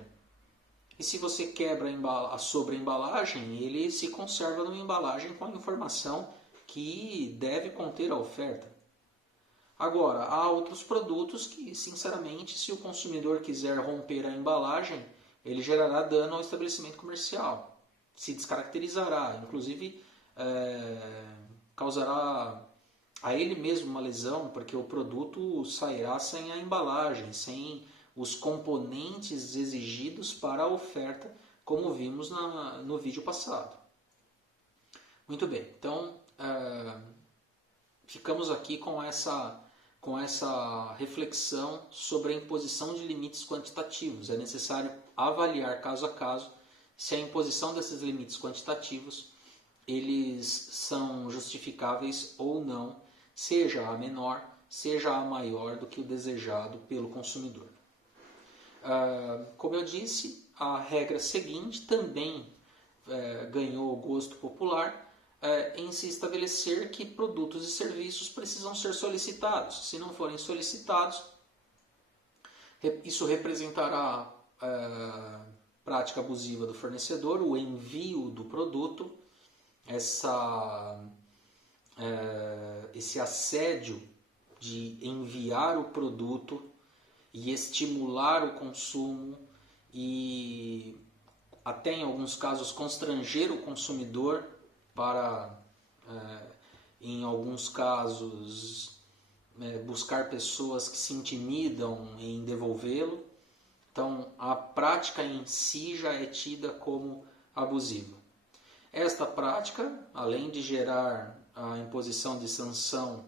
E se você quebra a sobreembalagem, ele se conserva numa embalagem com a informação que deve conter a oferta. Agora, há outros produtos que, sinceramente, se o consumidor quiser romper a embalagem, ele gerará dano ao estabelecimento comercial, se descaracterizará, inclusive causará a ele mesmo uma lesão, porque o produto sairá sem a embalagem, sem os componentes exigidos para a oferta, como vimos no vídeo passado. Muito bem, então ficamos aqui com com essa reflexão sobre a imposição de limites quantitativos. É necessário avaliar caso a caso se a imposição desses limites quantitativos eles são justificáveis ou não, seja a menor, seja a maior do que o desejado pelo consumidor. Como eu disse, a regra seguinte também ganhou gosto popular em se estabelecer que produtos e serviços precisam ser solicitados. Se não forem solicitados, isso representará prática abusiva do fornecedor, o envio do produto, esse assédio de enviar o produto e estimular o consumo e até em alguns casos constranger o consumidor para, em alguns casos, buscar pessoas que se intimidam em devolvê-lo. Então, a prática em si já é tida como abusiva. Esta prática, além de gerar a imposição de sanção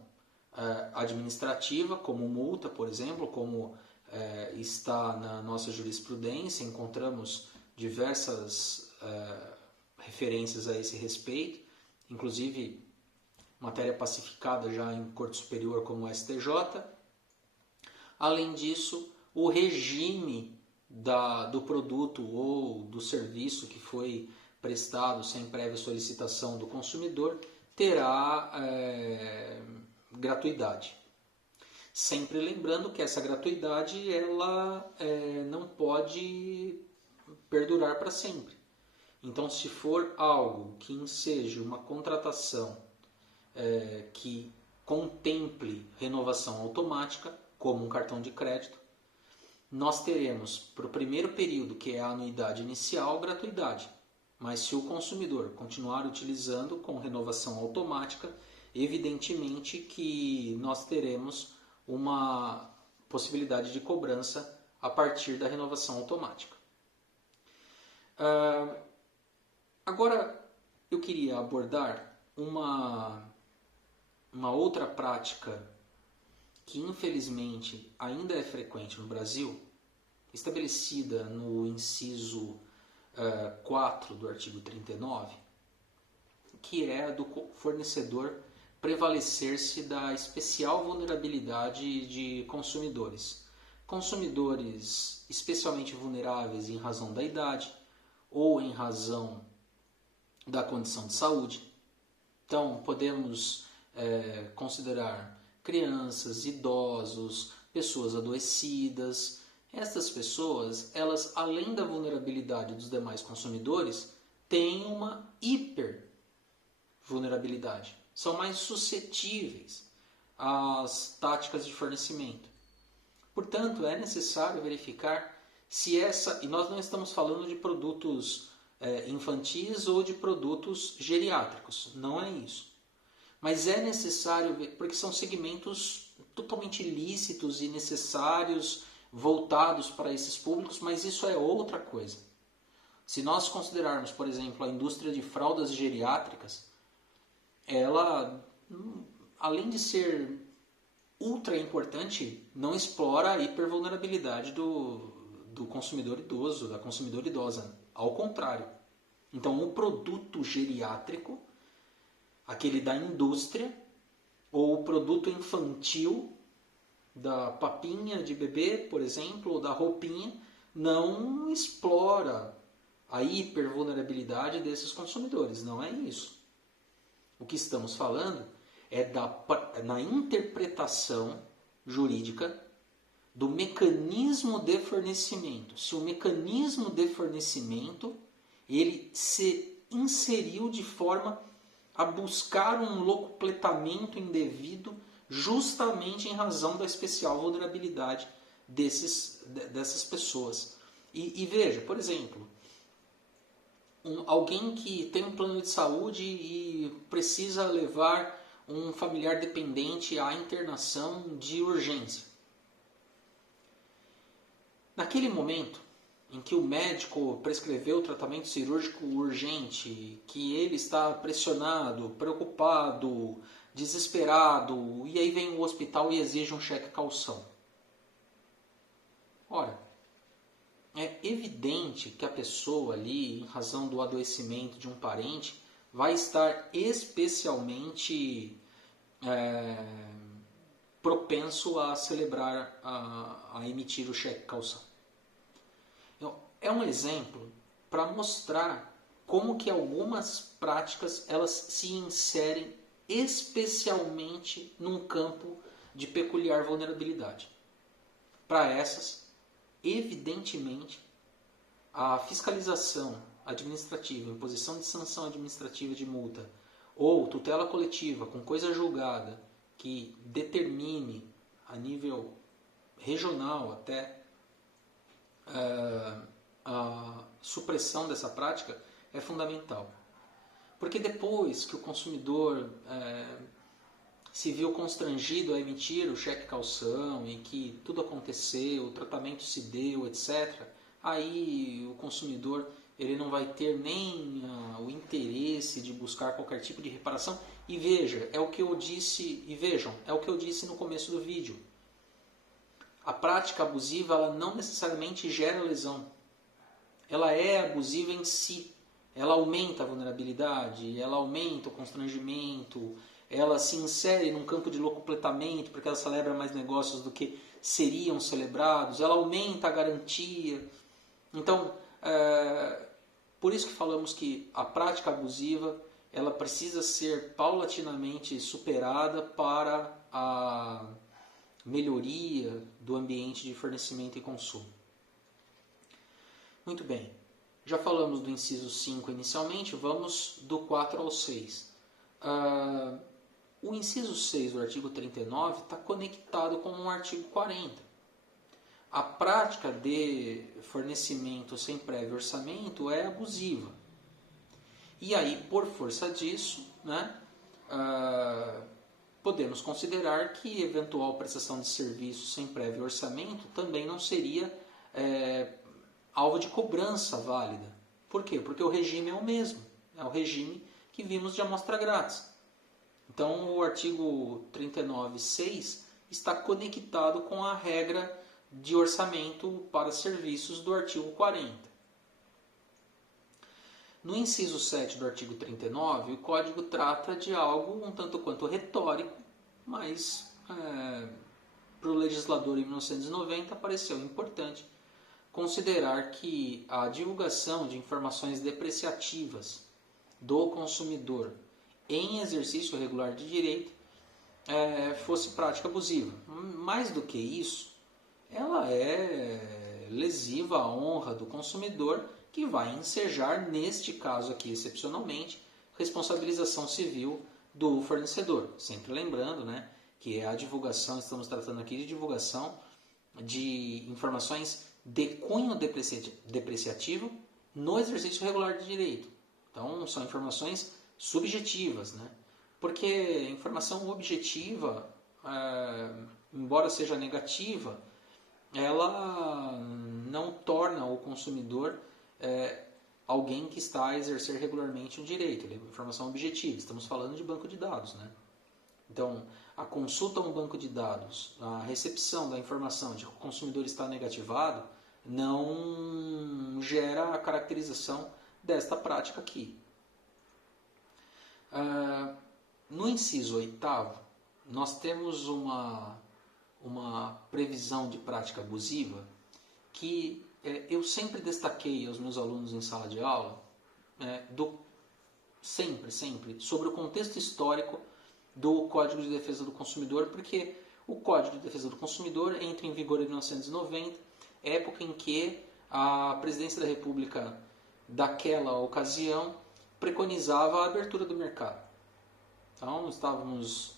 administrativa, como multa, por exemplo, como está na nossa jurisprudência, encontramos diversas referências a esse respeito, inclusive matéria pacificada já em Corte Superior como o STJ. Além disso, o regime do produto ou do serviço que foi prestado sem prévia solicitação do consumidor terá gratuidade. Sempre lembrando que essa gratuidade ela não pode perdurar para sempre. Então, se for algo que enseje uma contratação que contemple renovação automática, como um cartão de crédito, nós teremos para o primeiro período, que é a anuidade inicial, gratuidade. Mas se o consumidor continuar utilizando com renovação automática, evidentemente que nós teremos uma possibilidade de cobrança a partir da renovação automática. Agora eu queria abordar uma outra prática que infelizmente ainda é frequente no Brasil, estabelecida no inciso 4 do artigo 39, que é a do fornecedor prevalecer-se da especial vulnerabilidade de consumidores. Consumidores especialmente vulneráveis em razão da idade ou em razão da condição de saúde. Então, podemos considerar crianças, idosos, pessoas adoecidas. Estas pessoas, elas, além da vulnerabilidade dos demais consumidores, têm uma hipervulnerabilidade. São mais suscetíveis às táticas de fornecimento. Portanto, é necessário verificar se e nós não estamos falando de produtos infantis ou de produtos geriátricos, não é isso. Mas é necessário ver, porque são segmentos totalmente ilícitos e necessários, voltados para esses públicos, mas isso é outra coisa. Se nós considerarmos, por exemplo, a indústria de fraldas geriátricas, ela, além de ser ultra importante, não explora a hipervulnerabilidade do consumidor idoso, da consumidora idosa. Ao contrário. Então, o produto geriátrico, aquele da indústria, ou o produto infantil, da papinha de bebê, por exemplo, ou da roupinha, não explora a hipervulnerabilidade desses consumidores. Não é isso. O que estamos falando é na interpretação jurídica do mecanismo de fornecimento. Se o mecanismo de fornecimento ele se inseriu de forma a buscar um locupletamento indevido justamente em razão da especial vulnerabilidade dessas pessoas. E veja, por exemplo, alguém que tem um plano de saúde e precisa levar um familiar dependente à internação de urgência. Naquele momento em que o médico prescreveu o tratamento cirúrgico urgente, que ele está pressionado, preocupado, desesperado, e aí vem o hospital e exige um cheque calção. Ora, é evidente que a pessoa ali, em razão do adoecimento de um parente, vai estar especialmente propenso a celebrar, a emitir o cheque calção. Então, é um exemplo para mostrar como que algumas práticas elas se inserem especialmente num campo de peculiar vulnerabilidade. Para essas, evidentemente, a fiscalização administrativa, imposição de sanção administrativa de multa ou tutela coletiva com coisa julgada que determine a nível regional até a supressão dessa prática é fundamental. Porque depois que o consumidor se viu constrangido a emitir o cheque calção e que tudo aconteceu, o tratamento se deu, etc., aí o consumidor ele não vai ter nem o interesse de buscar qualquer tipo de reparação. E veja, é o que eu disse, e vejam, é o que eu disse no começo do vídeo. A prática abusiva ela não necessariamente gera lesão. Ela é abusiva em si. Ela aumenta a vulnerabilidade, ela aumenta o constrangimento, ela se insere num campo de locupletamento porque ela celebra mais negócios do que seriam celebrados, ela aumenta a garantia. Então, por isso que falamos que a prática abusiva ela precisa ser paulatinamente superada para a melhoria do ambiente de fornecimento e consumo. Muito bem, já falamos do inciso 5 inicialmente, vamos do 4 ao 6. O inciso 6 do artigo 39 está conectado com o artigo 40. A prática de fornecimento sem prévio orçamento é abusiva. E aí, por força disso, podemos considerar que eventual prestação de serviço sem prévio orçamento também não seria alvo de cobrança válida. Por quê? Porque o regime é o mesmo. É o regime que vimos de amostra grátis. Então, o artigo 39.6 está conectado com a regra de orçamento para serviços do artigo 40. No inciso 7 do artigo 39, o Código trata de algo um tanto quanto retórico, mas para o legislador em 1990 pareceu importante considerar que a divulgação de informações depreciativas do consumidor em exercício regular de direito fosse prática abusiva. Mais do que isso, ela é lesiva à honra do consumidor, que vai ensejar, neste caso aqui excepcionalmente, responsabilização civil do fornecedor. Sempre lembrando que a divulgação, estamos tratando aqui de divulgação de informações de cunho depreciativo no exercício regular de direito. Então, são informações subjetivas, porque informação objetiva, embora seja negativa, ela não torna o consumidor alguém que está a exercer regularmente um direito. Ele é uma informação objetiva. Estamos falando de banco de dados. Então, a consulta a um banco de dados, a recepção da informação de que o consumidor está negativado, não gera a caracterização desta prática aqui. No inciso 8º, nós temos uma previsão de prática abusiva que eu sempre destaquei aos meus alunos em sala de aula, sempre, sobre o contexto histórico do Código de Defesa do Consumidor, porque o Código de Defesa do Consumidor entra em vigor em 1990, época em que a Presidência da República daquela ocasião preconizava a abertura do mercado. Então, estávamos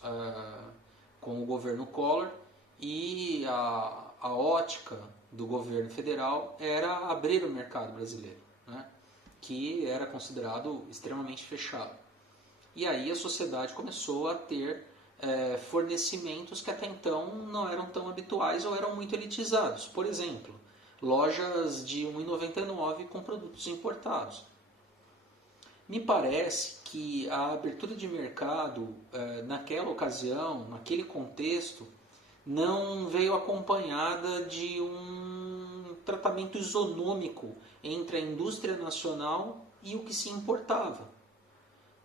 com o governo Collor e a ótica do governo federal era abrir o mercado brasileiro, que era considerado extremamente fechado. E aí a sociedade começou a ter fornecimentos que até então não eram tão habituais ou eram muito elitizados. Por exemplo, lojas de R$ 1,99 com produtos importados. Me parece que a abertura de mercado naquela ocasião, naquele contexto, não veio acompanhada de um tratamento isonômico entre a indústria nacional e o que se importava.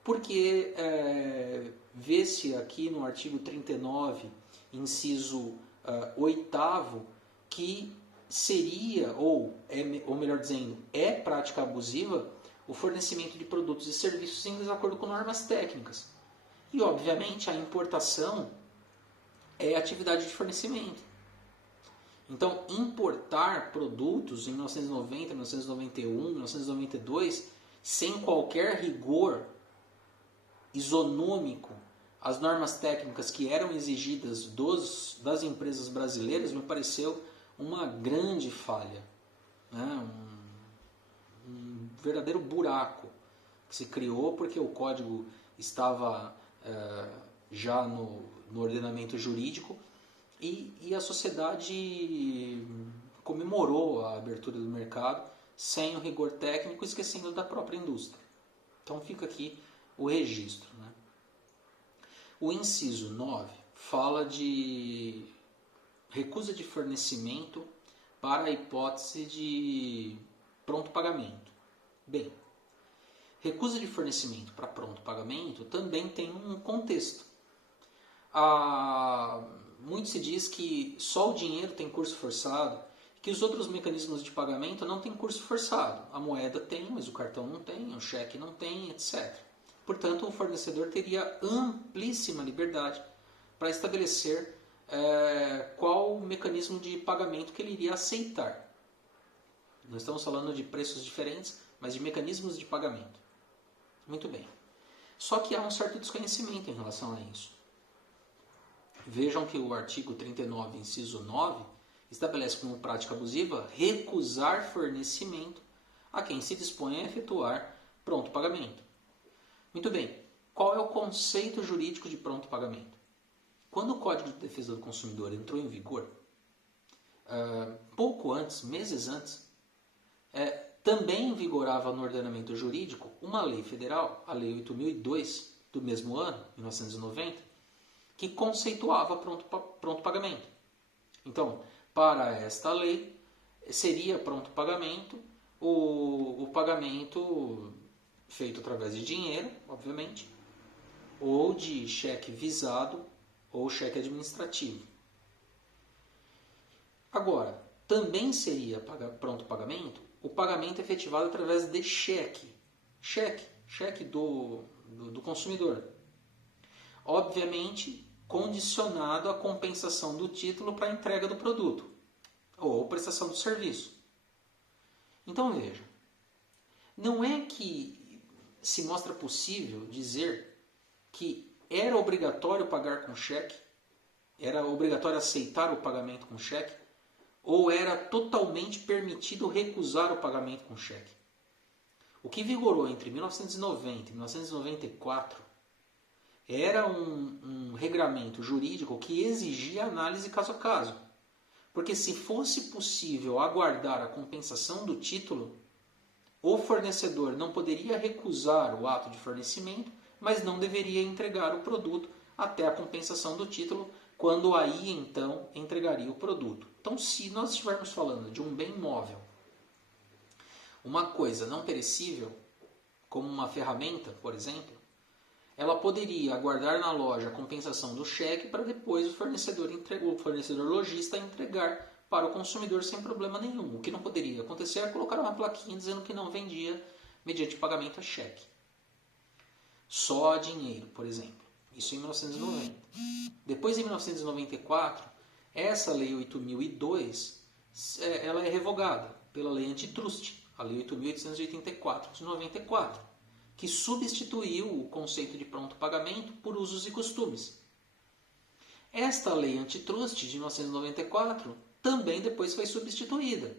Porque vê-se aqui no artigo 39, inciso 8º, que seria, ou melhor dizendo, é prática abusiva o fornecimento de produtos e serviços em desacordo com normas técnicas. E, obviamente, a importação é atividade de fornecimento. Então, importar produtos em 1990, 1991, 1992, sem qualquer rigor isonômico às normas técnicas que eram exigidas das empresas brasileiras, me pareceu uma grande falha, né? Um verdadeiro buraco que se criou porque o código estava já no ordenamento jurídico e a sociedade comemorou a abertura do mercado sem o rigor técnico, esquecendo da própria indústria. Então fica aqui o registro, né? O inciso 9 fala de recusa de fornecimento para a hipótese de pronto pagamento. Bem, recusa de fornecimento para pronto pagamento também tem um contexto. Muito se diz que só o dinheiro tem curso forçado, que os outros mecanismos de pagamento não têm curso forçado. A moeda tem, mas o cartão não tem, o cheque não tem, etc. Portanto, o fornecedor teria amplíssima liberdade para estabelecer qual o mecanismo de pagamento que ele iria aceitar. Nós estamos falando de preços diferentes, mas de mecanismos de pagamento. Muito bem. Só que há um certo desconhecimento em relação a isso. Vejam que o artigo 39, inciso 9, estabelece como prática abusiva recusar fornecimento a quem se dispõe a efetuar pronto pagamento. Muito bem. Qual é o conceito jurídico de pronto pagamento? Quando o Código de Defesa do Consumidor entrou em vigor, pouco antes, meses antes, também vigorava no ordenamento jurídico uma lei federal, a Lei 8.002, do mesmo ano, 1990, que conceituava pronto pagamento. Então, para esta lei, seria pronto pagamento o pagamento feito através de dinheiro, obviamente, ou de cheque visado ou cheque administrativo. Agora, também seria pronto pagamento o pagamento efetivado através de cheque do consumidor. Obviamente, condicionado à compensação do título para a entrega do produto ou prestação do serviço. Então veja, não é que se mostra possível dizer que era obrigatório pagar com cheque, era obrigatório aceitar o pagamento com cheque, ou era totalmente permitido recusar o pagamento com cheque. O que vigorou entre 1990 e 1994 era um regramento jurídico que exigia análise caso a caso. Porque se fosse possível aguardar a compensação do título, o fornecedor não poderia recusar o ato de fornecimento, mas não deveria entregar o produto até a compensação do título, quando aí então entregaria o produto. Então, se nós estivermos falando de um bem móvel, uma coisa não perecível, como uma ferramenta, por exemplo, ela poderia aguardar na loja a compensação do cheque para depois o fornecedor lojista entregar para o consumidor sem problema nenhum. O que não poderia acontecer é colocar uma plaquinha dizendo que não vendia mediante pagamento a cheque. Só a dinheiro, por exemplo. Isso em 1990. Depois, em 1994, essa Lei 8.002 ela é revogada pela Lei Antitrust, a Lei 8.884 de 94, que substituiu o conceito de pronto pagamento por usos e costumes. Esta Lei Antitrust de 1994 também depois foi substituída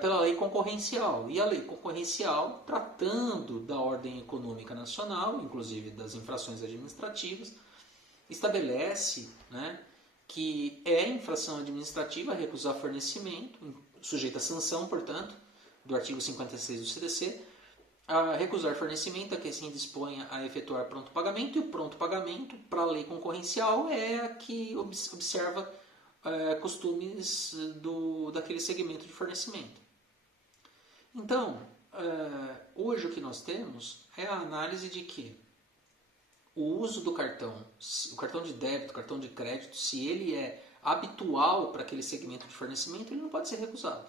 pela Lei Concorrencial. E a Lei Concorrencial, tratando da ordem econômica nacional, inclusive das infrações administrativas, estabelece, que é infração administrativa recusar fornecimento, sujeita a sanção, portanto, do artigo 56 do CDC, A recusar fornecimento é que se dispõe a efetuar pronto pagamento, e o pronto pagamento, para a lei concorrencial, é a que observa costumes daquele segmento de fornecimento. Então, hoje o que nós temos é a análise de que o uso do cartão, o cartão de débito, o cartão de crédito, se ele é habitual para aquele segmento de fornecimento, ele não pode ser recusado.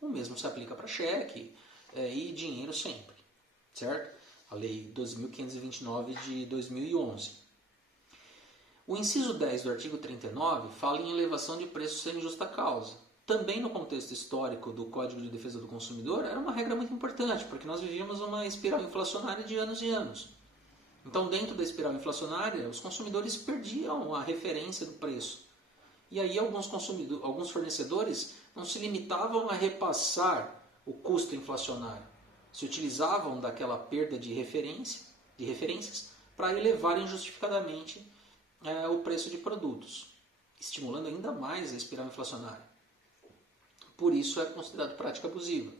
O mesmo se aplica para cheque e dinheiro sempre, certo? A Lei 12.529 de 2011. O inciso 10 do artigo 39 fala em elevação de preços sem justa causa. Também no contexto histórico do Código de Defesa do Consumidor, era uma regra muito importante, porque nós vivíamos uma espiral inflacionária de anos e anos. Então, dentro da espiral inflacionária, os consumidores perdiam a referência do preço. E aí alguns fornecedores não se limitavam a repassar o custo inflacionário. Se utilizavam daquela perda de referências para elevar injustificadamente o preço de produtos, estimulando ainda mais a espiral inflacionária. Por isso é considerado prática abusiva.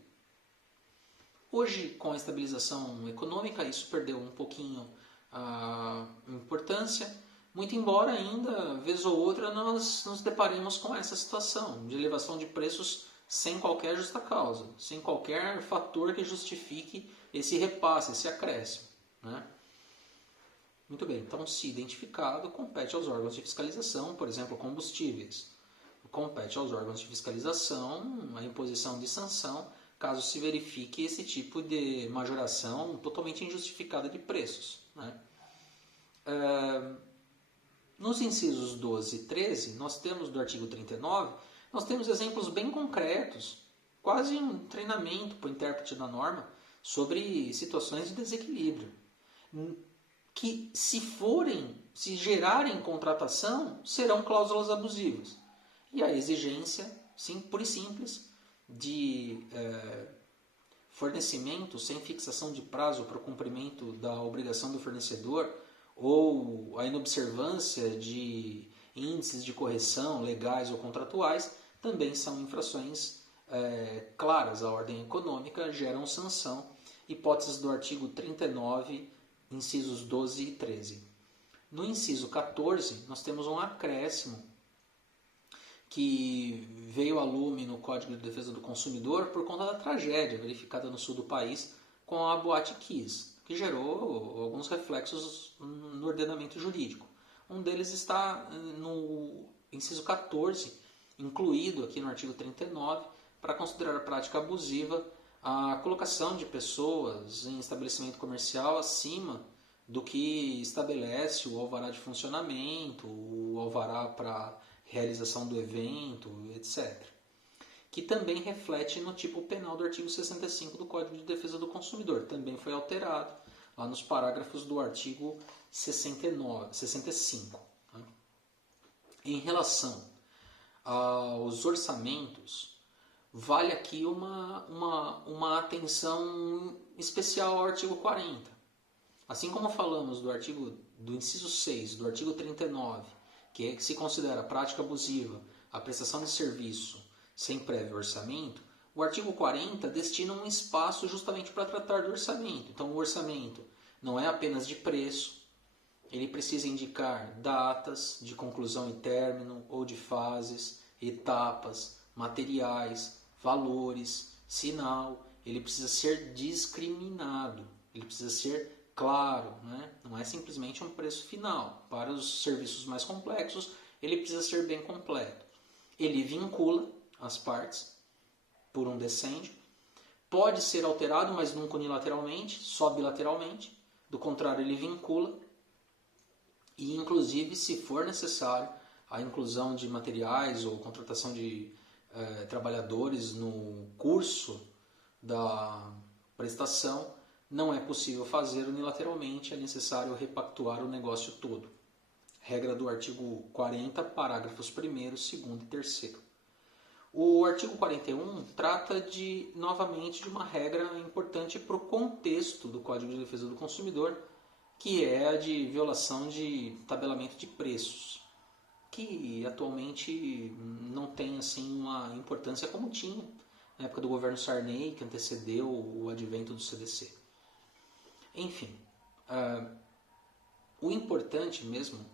Hoje, com a estabilização econômica, isso perdeu um pouquinho a importância, muito embora ainda, vez ou outra, nós nos deparemos com essa situação de elevação de preços sem qualquer justa causa, sem qualquer fator que justifique esse repasse, esse acréscimo, né? Muito bem, então, se identificado, compete aos órgãos de fiscalização, por exemplo, combustíveis. Compete aos órgãos de fiscalização a imposição de sanção caso se verifique esse tipo de majoração totalmente injustificada de preços, né? Nos incisos 12 e 13, nós temos do artigo 39, nós temos exemplos bem concretos, quase um treinamento para o intérprete da norma, sobre situações de desequilíbrio, que se gerarem contratação, serão cláusulas abusivas. E a exigência, pura e simples, de fornecimento sem fixação de prazo para o cumprimento da obrigação do fornecedor, ou a inobservância de índices de correção legais ou contratuais, também são infrações claras à ordem econômica, geram sanção, hipóteses do artigo 39, incisos 12 e 13. No inciso 14, nós temos um acréscimo que veio a lume no Código de Defesa do Consumidor por conta da tragédia verificada no sul do país com a Boate Kiss, que gerou alguns reflexos no ordenamento jurídico. Um deles está no inciso 14, incluído aqui no artigo 39, para considerar prática abusiva a colocação de pessoas em estabelecimento comercial acima do que estabelece o alvará de funcionamento, o alvará para realização do evento, etc. Que também reflete no tipo penal do artigo 65 do Código de Defesa do Consumidor. Também foi alterado lá nos parágrafos do artigo 65. Né? Em relação aos orçamentos, vale aqui uma atenção especial ao artigo 40. Assim como falamos do inciso 6 do artigo 39, que é que se considera prática abusiva a prestação de serviço sem prévio orçamento, o artigo 40 destina um espaço justamente para tratar do orçamento. Então, o orçamento não é apenas de preço, ele precisa indicar datas de conclusão e término ou de fases, etapas, materiais, valores, sinal. Ele precisa ser discriminado, ele precisa ser claro, né? Não é simplesmente um preço final. Para os serviços mais complexos, ele precisa ser bem completo. Ele vincula as partes por um decêndio. Pode ser alterado, mas nunca unilateralmente, só bilateralmente. Do contrário, ele vincula. E, inclusive, se for necessário, a inclusão de materiais ou contratação de trabalhadores no curso da prestação, não é possível fazer unilateralmente, é necessário repactuar o negócio todo. Regra do artigo 40, parágrafos 1º, 2º e 3º. O artigo 41 trata novamente de uma regra importante para o contexto do Código de Defesa do Consumidor, que é a de violação de tabelamento de preços, que atualmente não tem assim uma importância como tinha na época do governo Sarney, que antecedeu o advento do CDC. Enfim, o importante mesmo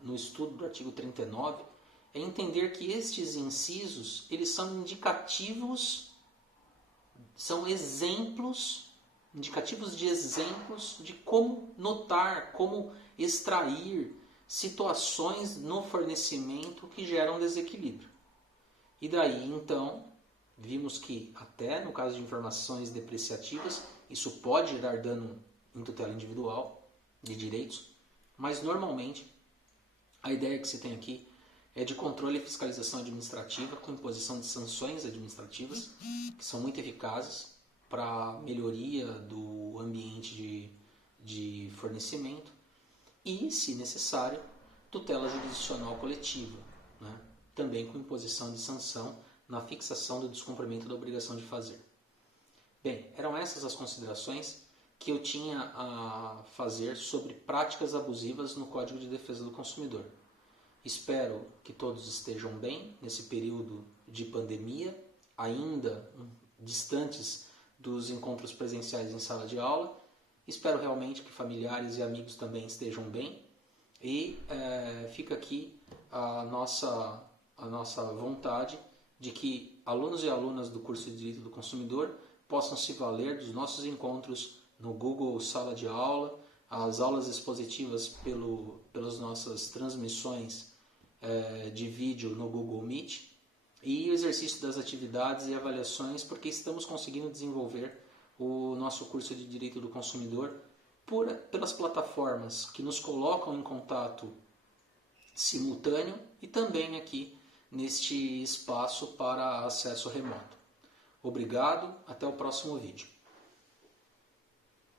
no estudo do artigo 39 é entender que estes incisos eles são indicativos, são exemplos, indicativos de exemplos de como notar, como extrair situações no fornecimento que geram desequilíbrio. E daí então vimos que até no caso de informações depreciativas isso pode gerar dano em tutela individual de direitos, mas normalmente a ideia que se tem aqui é de controle e fiscalização administrativa com imposição de sanções administrativas que são muito eficazes para a melhoria do ambiente de fornecimento e, se necessário, tutela jurisdicional coletiva, né? Também com imposição de sanção na fixação do descumprimento da obrigação de fazer. Bem, eram essas as considerações que eu tinha a fazer sobre práticas abusivas no Código de Defesa do Consumidor. Espero que todos estejam bem nesse período de pandemia, ainda distantes dos encontros presenciais em sala de aula. Espero realmente que familiares e amigos também estejam bem. E fica aqui a nossa vontade de que alunos e alunas do curso de Direito do Consumidor possam se valer dos nossos encontros no Google Sala de Aula, as aulas expositivas pelas nossas transmissões de vídeo no Google Meet e o exercício das atividades e avaliações, porque estamos conseguindo desenvolver o nosso curso de Direito do Consumidor pelas plataformas que nos colocam em contato simultâneo e também aqui neste espaço para acesso remoto. Obrigado, até o próximo vídeo.